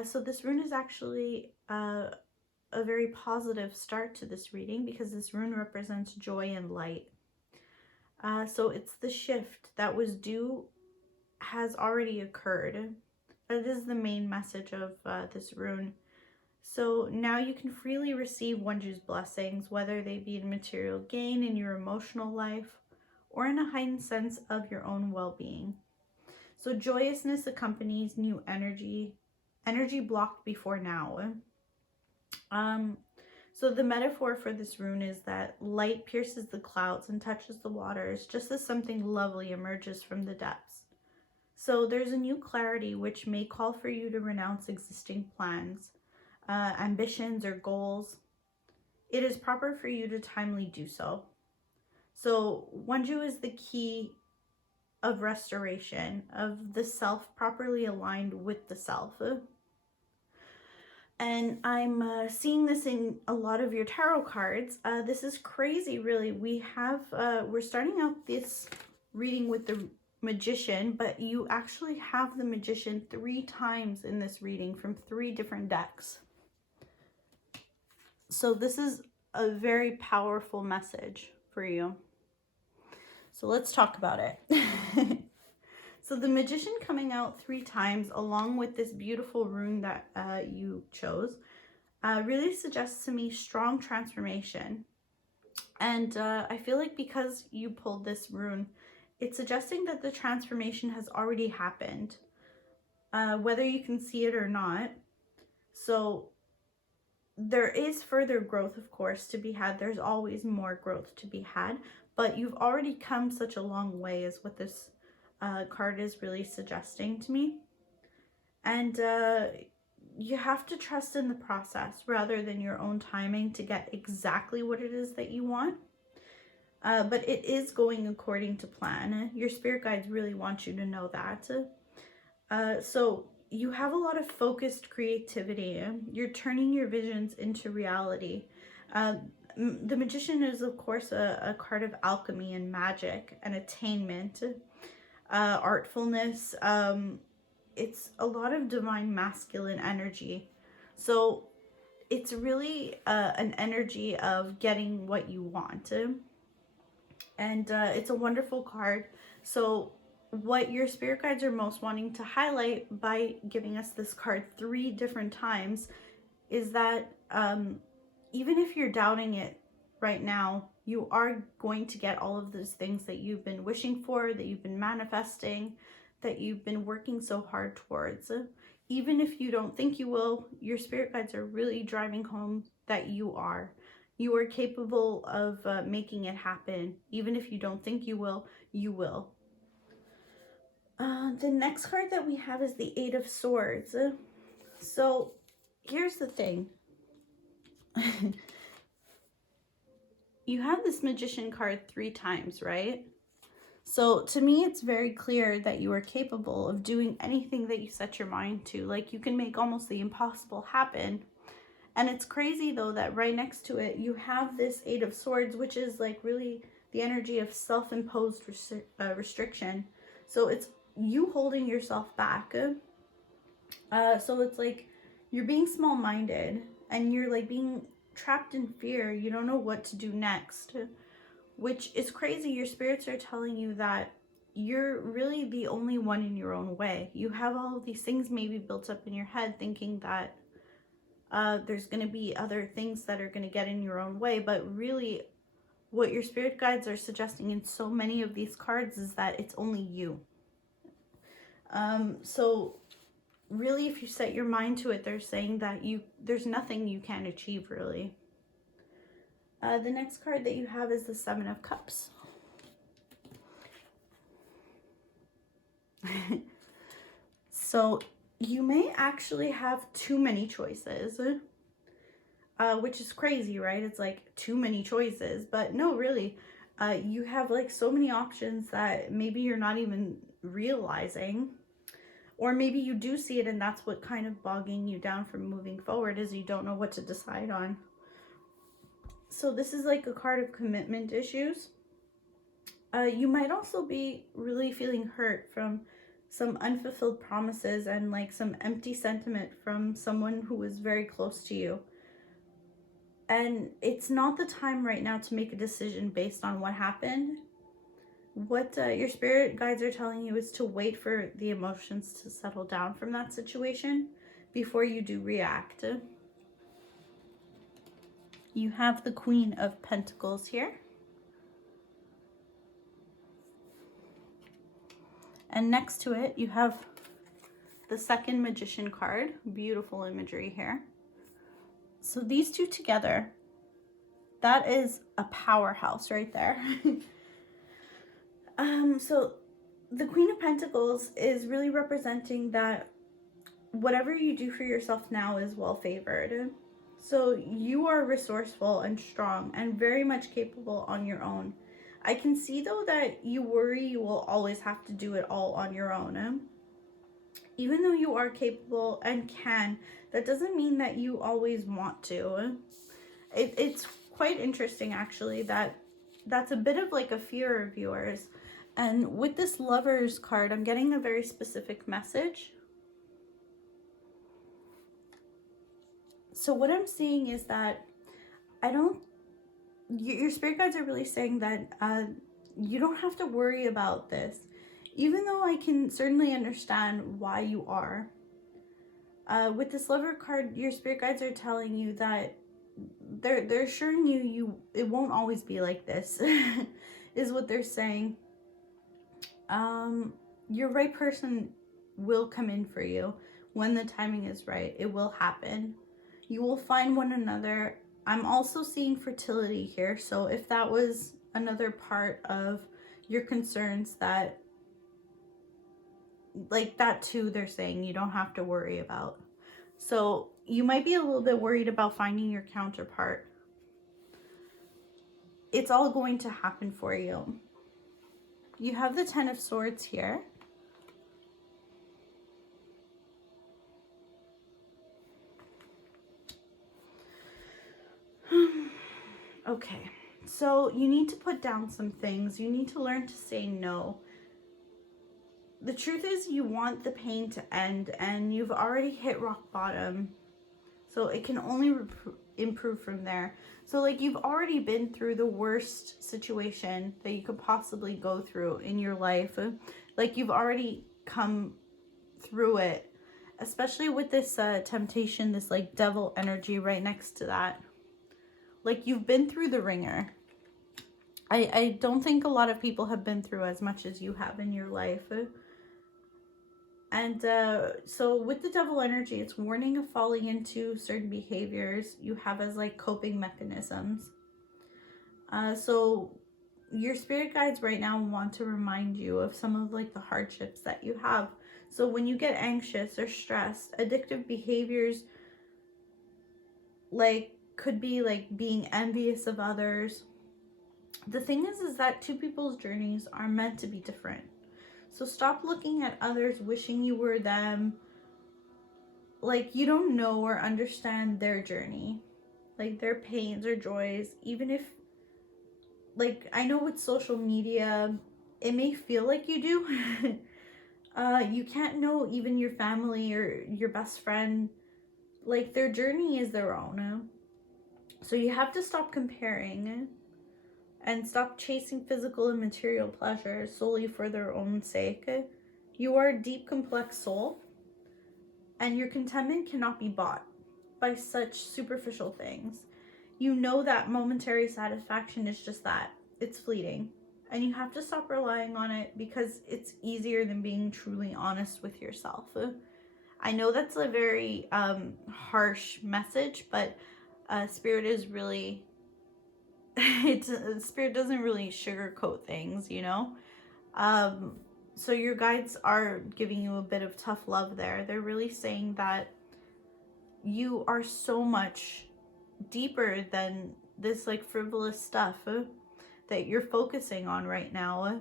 So this rune is actually a very positive start to this reading because this rune represents joy and light. So it's the shift that was due has already occurred. That is the main message of this rune. So now you can freely receive Wonju's blessings, whether they be in material gain in your emotional life or in a heightened sense of your own well-being. So joyousness accompanies new energy blocked before now. So the metaphor for this rune is that light pierces the clouds and touches the waters, just as something lovely emerges from the depths. So there's a new clarity which may call for you to renounce existing plans, ambitions, or goals. It is proper for you to timely do so. So Wonju is the key of restoration, of the self properly aligned with the self. And I'm seeing this in a lot of your tarot cards. This is crazy, really. We're starting out this reading with the Magician, but you actually have the Magician 3 times in this reading from 3 different decks. So this is a very powerful message for you. So let's talk about it. So the Magician coming out 3 times along with this beautiful rune that you chose really suggests to me strong transformation. And I feel like because you pulled this rune, it's suggesting that the transformation has already happened, whether you can see it or not. So there is further growth, of course, to be had. There's always more growth to be had, but you've already come such a long way is what this card is really suggesting to me. And you have to trust in the process rather than your own timing to get exactly what it is that you want. But it is going according to plan. Your spirit guides really want you to know that. So you have a lot of focused creativity. You're turning your visions into reality. The Magician is, of course, a card of alchemy and magic and attainment, artfulness. It's a lot of divine masculine energy. So it's really an energy of getting what you want. And it's a wonderful card. So what your spirit guides are most wanting to highlight by giving us this card 3 different times is that even if you're doubting it right now, you are going to get all of those things that you've been wishing for, that you've been manifesting, that you've been working so hard towards. Even if you don't think you will, your spirit guides are really driving home that you are. You are capable of making it happen. Even if you don't think you will, you will. The next card that we have is the 8 of Swords. So here's the thing. You have this Magician card 3 times, right? So to me, it's very clear that you are capable of doing anything that you set your mind to. Like, you can make almost the impossible happen. And it's crazy, though, that right next to it, you have this 8 of Swords, which is like really the energy of self-imposed restriction. So it's you holding yourself back. So it's like you're being small-minded and you're like being trapped in fear. You don't know what to do next, which is crazy. Your spirits are telling you that you're really the only one in your own way. You have all of these things maybe built up in your head thinking that there's going to be other things that are going to get in your own way, but really what your spirit guides are suggesting in so many of these cards is that it's only you. So really, if you set your mind to it, they're saying that there's nothing you can't achieve, really. The next card that you have is the 7 of Cups. So you may actually have too many choices, which is crazy, right? It's like too many choices, but no, really, you have like so many options that maybe you're not even realizing, or maybe you do see it and that's what kind of bogging you down from moving forward is you don't know what to decide on. So this is like a card of commitment issues. You might also be really feeling hurt from some unfulfilled promises and like some empty sentiment from someone who is very close to you. And it's not the time right now to make a decision based on what happened. What your spirit guides are telling you is to wait for the emotions to settle down from that situation before you do react. You have the Queen of Pentacles here. And next to it, you have the 2nd Magician card. Beautiful imagery here. So these two together, that is a powerhouse right there. So the Queen of Pentacles is really representing that whatever you do for yourself now is well favored. So you are resourceful and strong and very much capable on your own. I can see, though, that you worry you will always have to do it all on your own. Even though you are capable and can, that doesn't mean that you always want to. It's quite interesting, actually, that that's a bit of like a fear of yours. And with this Lovers card, I'm getting a very specific message. So what I'm seeing is that your spirit guides are really saying that you don't have to worry about this, even though I can certainly understand why you are. With this Lover card, your spirit guides are telling you that they're assuring you it won't always be like this, is what they're saying. Your right person will come in for you when the timing is right. It will happen. You will find one another. I'm also seeing fertility here. So if that was another part of your concerns, that like that too, they're saying you don't have to worry about. So you might be a little bit worried about finding your counterpart. It's all going to happen for you. You have the Ten of Swords here. Okay, so you need to put down some things. You need to learn to say no. The truth is you want the pain to end, and you've already hit rock bottom. So it can only improve from there. So like you've already been through the worst situation that you could possibly go through in your life. Like you've already come through it, especially with this temptation, this like devil energy right next to that. Like you've been through the ringer. I don't think a lot of people have been through as much as you have in your life. And so with the devil energy, it's warning of falling into certain behaviors you have as like coping mechanisms. So your spirit guides right now want to remind you of some of like the hardships that you have. So when you get anxious or stressed, addictive behaviors like could be like being envious of others. The thing is that two people's journeys are meant to be different. So stop looking at others wishing you were them. Like you don't know or understand their journey, like their pains or joys. Even if, like, I know with social media, it may feel like you do. You can't know even your family or your best friend. Like their journey is their own. So you have to stop comparing and stop chasing physical and material pleasures solely for their own sake. You are a deep, complex soul, and your contentment cannot be bought by such superficial things. You know that momentary satisfaction is just that. It's fleeting. And you have to stop relying on it because it's easier than being truly honest with yourself. I know that's a very harsh message, but Spirit is really... Spirit doesn't really sugarcoat things, you know. So your guides are giving you a bit of tough love there. They're really saying that you are so much deeper than this like frivolous stuff that you're focusing on right now.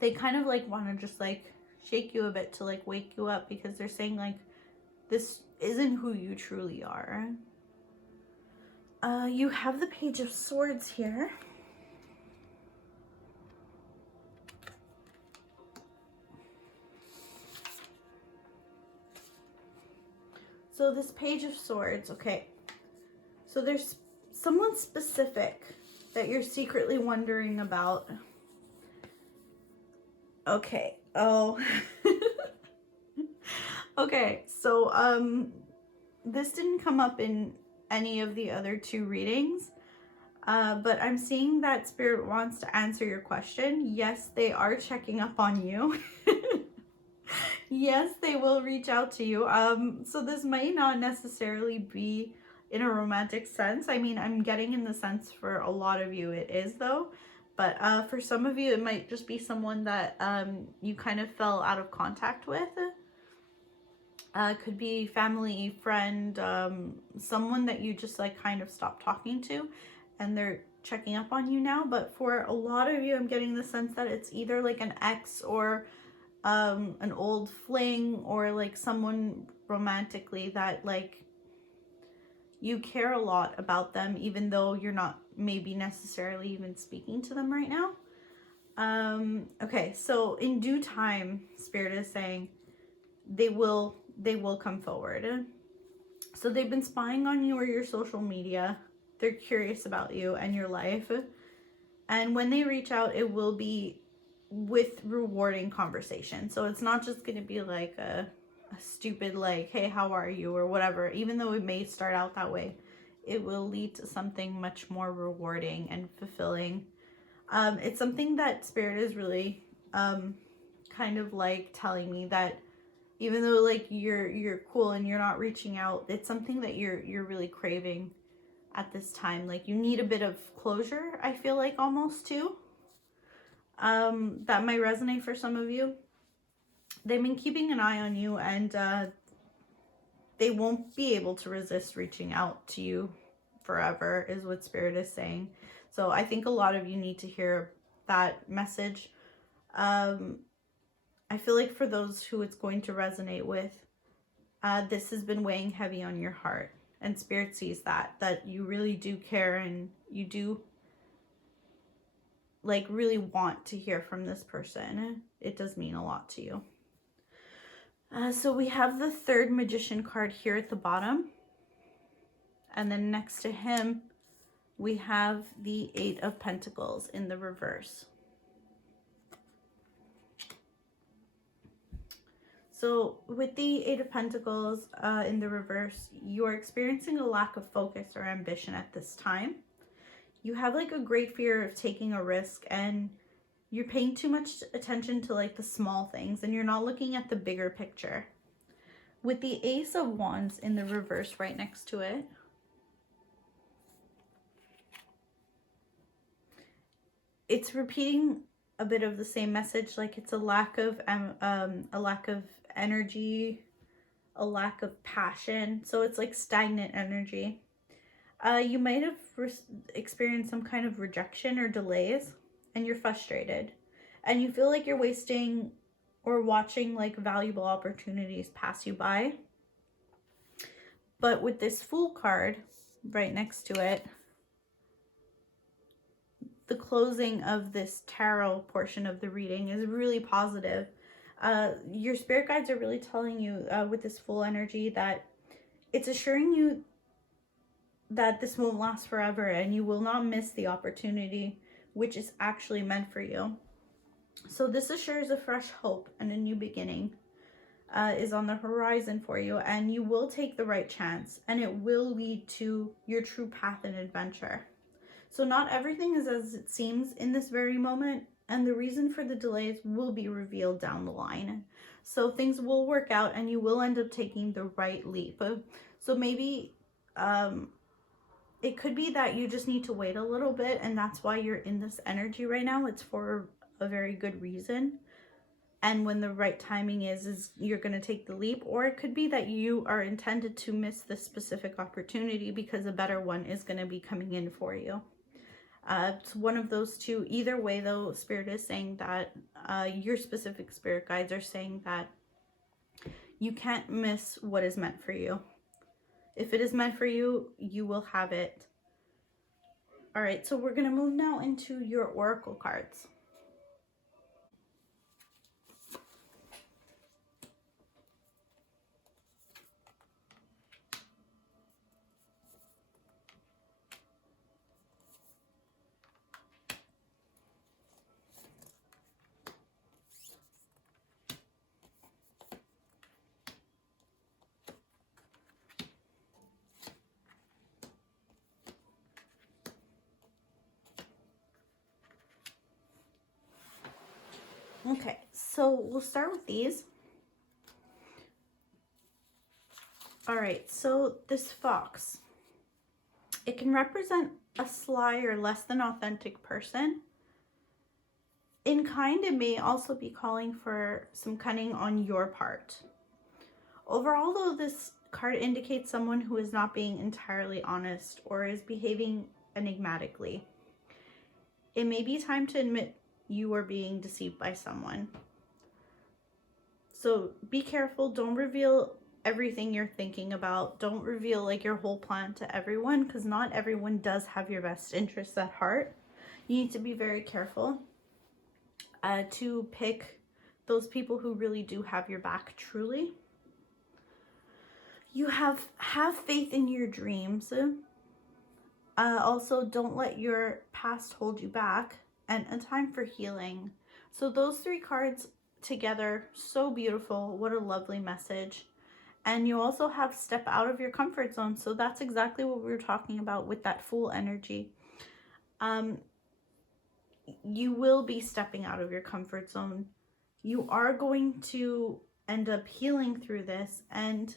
They kind of like want to just like shake you a bit to like wake you up, because they're saying like this isn't who you truly are. You have the Page of Swords here. So this Page of Swords, okay. So there's someone specific that you're secretly wondering about. Okay. Oh. Okay, so this didn't come up in any of the other two readings, but I'm seeing that Spirit wants to answer your question. Yes, they are checking up on you. Yes, they will reach out to you. So this might not necessarily be in a romantic sense. I mean, I'm getting in the sense for a lot of you it is though, but for some of you it might just be someone that you kind of fell out of contact with. Could be family, friend, someone that you just like kind of stopped talking to, and they're checking up on you now. But for a lot of you, I'm getting the sense that it's either like an ex or an old fling, or like someone romantically that like you care a lot about them, even though you're not maybe necessarily even speaking to them right now. Okay, so in due time, Spirit is saying they will come forward. So they've been spying on you or your social media. They're curious about you and your life. And when they reach out, it will be with rewarding conversation. So it's not just going to be like a stupid like, hey, how are you, or whatever. Even though it may start out that way, it will lead to something much more rewarding and fulfilling. It's something that Spirit is really kind of like telling me that Even though like you're cool and you're not reaching out, it's something that you're really craving at this time. Like you need a bit of closure, I feel like, almost too. That might resonate for some of you. They've been keeping an eye on you, and they won't be able to resist reaching out to you forever, is what Spirit is saying. So I think a lot of you need to hear that message. I feel like for those who it's going to resonate with, this has been weighing heavy on your heart, and Spirit sees that you really do care, and you do like really want to hear from this person. It does mean a lot to you. So we have the third Magician card here at the bottom, and then next to him we have the Eight of Pentacles in the reverse. So with the Eight of Pentacles in the reverse, you are experiencing a lack of focus or ambition at this time. You have like a great fear of taking a risk, and you're paying too much attention to like the small things, and you're not looking at the bigger picture. With the Ace of Wands in the reverse right next to it, it's repeating a bit of the same message. Like it's a lack of energy, a lack of passion. So it's like stagnant energy. You might have experienced some kind of rejection or delays, and you're frustrated, and you feel like you're wasting or watching like valuable opportunities pass you by. But with this Fool card right next to it, the closing of this tarot portion of the reading is really positive. Your spirit guides are really telling you with this Fool energy that it's assuring you that this won't last forever, and you will not miss the opportunity which is actually meant for you. So this assures a fresh hope, and a new beginning is on the horizon for you, and you will take the right chance, and it will lead to your true path and adventure. So not everything is as it seems in this very moment, and the reason for the delays will be revealed down the line. So things will work out, and you will end up taking the right leap. So maybe it could be that you just need to wait a little bit, and that's why you're in this energy right now. It's for a very good reason. And when the right timing is you're going to take the leap. Or it could be that you are intended to miss this specific opportunity because a better one is going to be coming in for you. It's one of those two. Either way, though, Spirit is saying that your specific spirit guides are saying that you can't miss what is meant for you. If it is meant for you, you will have it. All right, so we're going to move now into your oracle cards. Okay, so we'll start with these. All right, so this fox, it can represent a sly or less than authentic person. In kind, it may also be calling for some cunning on your part. Overall, though, this card indicates someone who is not being entirely honest or is behaving enigmatically. It may be time to admit you are being deceived by someone. So be careful. Don't reveal everything you're thinking about. Don't reveal like your whole plan to everyone, because not everyone does have your best interests at heart. You need to be very careful to pick those people who really do have your back truly. You have faith in your dreams. Also, don't let your past hold you back, and a time for healing. So those three cards together, so beautiful. What a lovely message. And you also have step out of your comfort zone. So that's exactly what we were talking about with that Fool energy. You will be stepping out of your comfort zone. You are going to end up healing through this, and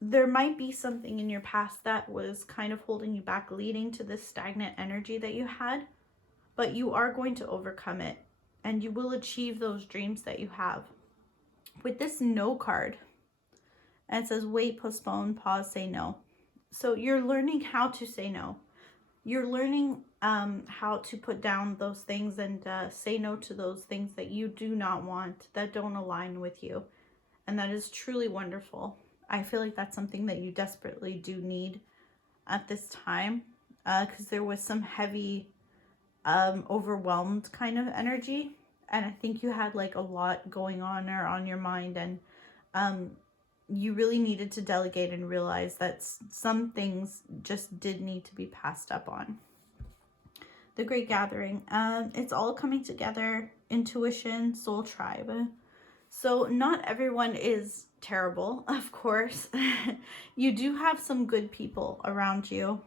there might be something in your past that was kind of holding you back, leading to this stagnant energy that you had, but you are going to overcome it and you will achieve those dreams that you have. With this no card, and it says wait, postpone, pause, say no. So you're learning how to say no. You're learning how to put down those things and say no to those things that you do not want, that don't align with you. And that is truly wonderful. I feel like that's something that you desperately do need at this time, because there was some heavy, overwhelmed kind of energy. And I think you had like a lot going on or on your mind, and you really needed to delegate and realize that some things just did need to be passed up on. The Great Gathering, it's all coming together, intuition, soul tribe. So not everyone is terrible, of course. You do have some good people around you.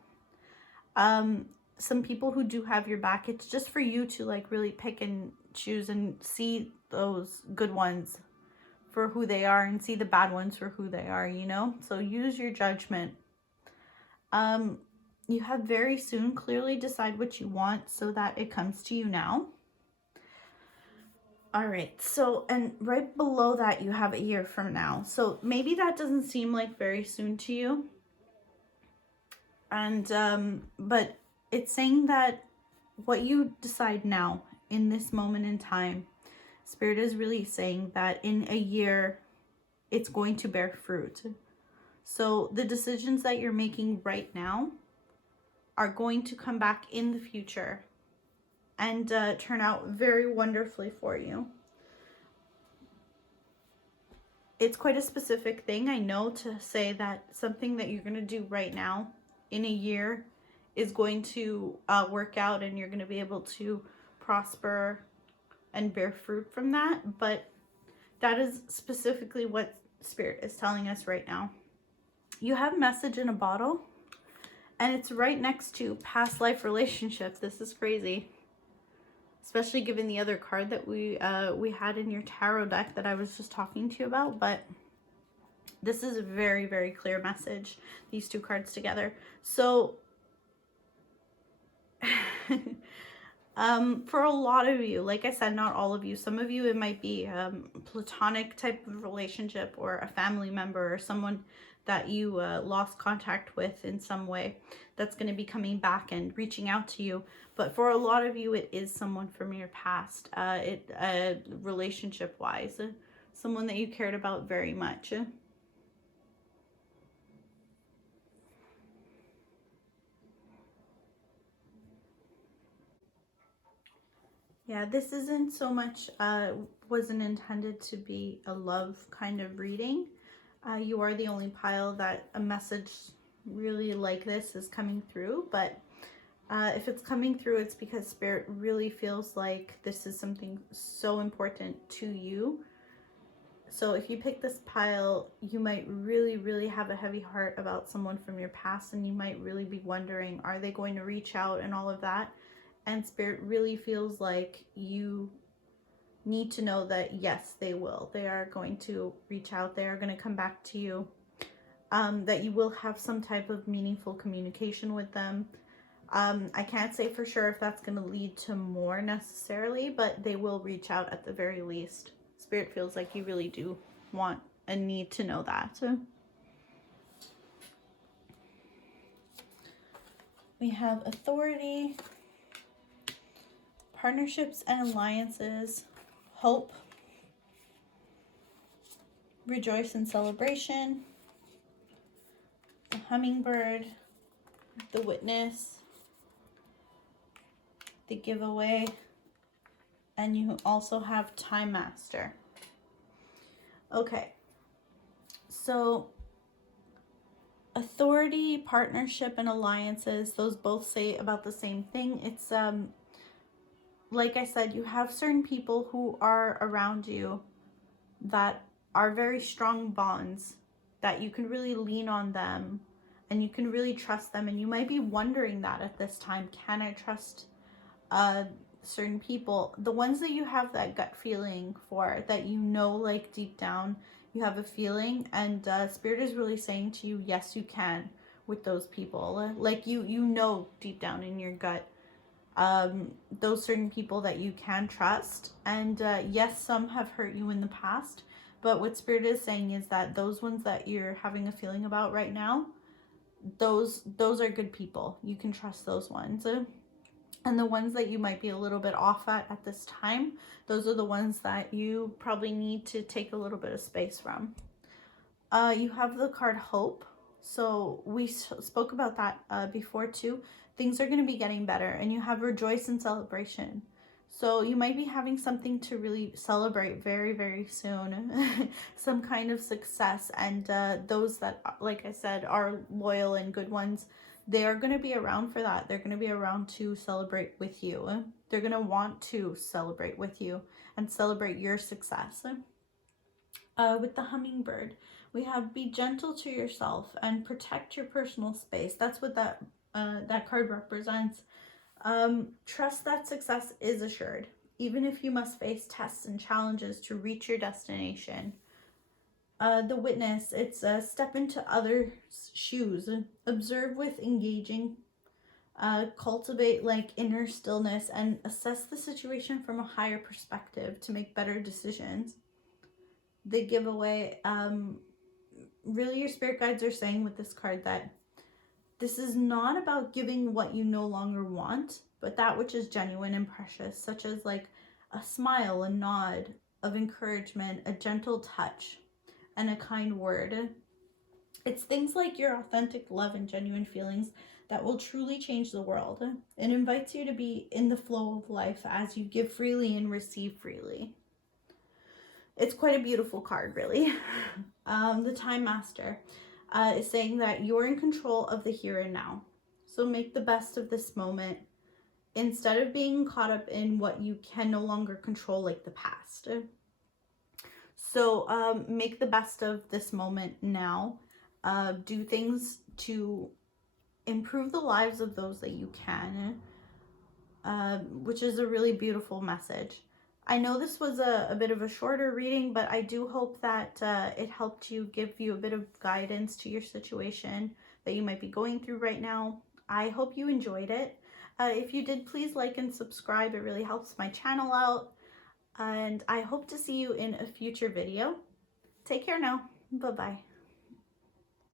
Some people who do have your back. It's just for you to like really pick and choose and see those good ones for who they are and see the bad ones for who they are, you know? So use your judgment. You have very soon clearly decide what you want so that it comes to you now. All right, so, and right below that you have a year from now. So maybe that doesn't seem like very soon to you. And, but it's saying that what you decide now in this moment in time, Spirit is really saying that in a year, it's going to bear fruit. So the decisions that you're making right now are going to come back in the future and turn out very wonderfully for you. It's quite a specific thing, I know, to say that something that you're going to do right now in a year is going to work out and you're going to be able to prosper and bear fruit from that. But that is specifically what Spirit is telling us right now. You have message in a bottle, and it's right next to past life relationships. This is crazy, especially given the other card that we had in your tarot deck that I was just talking to you about. But this is a very, very clear message, these two cards together. So for a lot of you, like I said, not all of you, some of you, it might be platonic type of relationship or a family member or someone that you lost contact with in some way that's going to be coming back and reaching out to you. But for a lot of you, it is someone from your past, relationship wise, someone that you cared about very much. Yeah, this isn't so much, wasn't intended to be a love kind of reading. You are the only pile that a message really like this is coming through. But if it's coming through, it's because Spirit really feels like this is something so important to you. So if you pick this pile, you might really, really have a heavy heart about someone from your past, and you might really be wondering, are they going to reach out and all of that? And Spirit really feels like you need to know that yes, they will. They are going to reach out. They are going to come back to you. That you will have some type of meaningful communication with them. I can't say for sure if that's going to lead to more necessarily, but they will reach out at the very least. Spirit feels like you really do want and need to know that. We have authority, partnerships and alliances, hope, rejoice and celebration, the hummingbird, the witness, the giveaway, and you also have time master. Okay, so authority, partnership, and alliances, those both say about the same thing. It's like I said, you have certain people who are around you that are very strong bonds, that you can really lean on them and you can really trust them. And you might be wondering that at this time, can I trust certain people, the ones that you have that gut feeling for, that you know, like deep down you have a feeling, and Spirit is really saying to you, yes, you can with those people. Like you know deep down in your gut, those certain people that you can trust. And yes, some have hurt you in the past, but what Spirit is saying is that those ones that you're having a feeling about right now, those are good people. You can trust those ones. And the ones that you might be a little bit off at this time, those are the ones that you probably need to take a little bit of space from. You have the card Hope. So we spoke about that before too. Things are going to be getting better, and you have Rejoice and Celebration. So you might be having something to really celebrate very, very soon. Some kind of success. And those that, like I said, are loyal and good ones, they are going to be around for that. They're going to be around to celebrate with you. They're going to want to celebrate with you and celebrate your success. With the Hummingbird, we have be gentle to yourself and protect your personal space. That's what that card represents. Trust that success is assured, even if you must face tests and challenges to reach your destination. The Witness, it's a step into others' shoes. Observe with engaging. Cultivate like inner stillness and assess the situation from a higher perspective to make better decisions. The Giveaway, really your spirit guides are saying with this card that this is not about giving what you no longer want, but that which is genuine and precious, such as like a smile, a nod of encouragement, a gentle touch, and a kind word. It's things like your authentic love and genuine feelings that will truly change the world. It invites you to be in the flow of life as you give freely and receive freely. It's quite a beautiful card, really. The Time Master is saying that you're in control of the here and now. So make the best of this moment instead of being caught up in what you can no longer control, like the past. So make the best of this moment now. Do things to improve the lives of those that you can, which is a really beautiful message. I know this was a bit of a shorter reading, but I do hope that it helped you, give you a bit of guidance to your situation that you might be going through right now. I hope you enjoyed it. If you did, please like and subscribe. It really helps my channel out. And I hope to see you in a future video. Take care now. Bye-bye.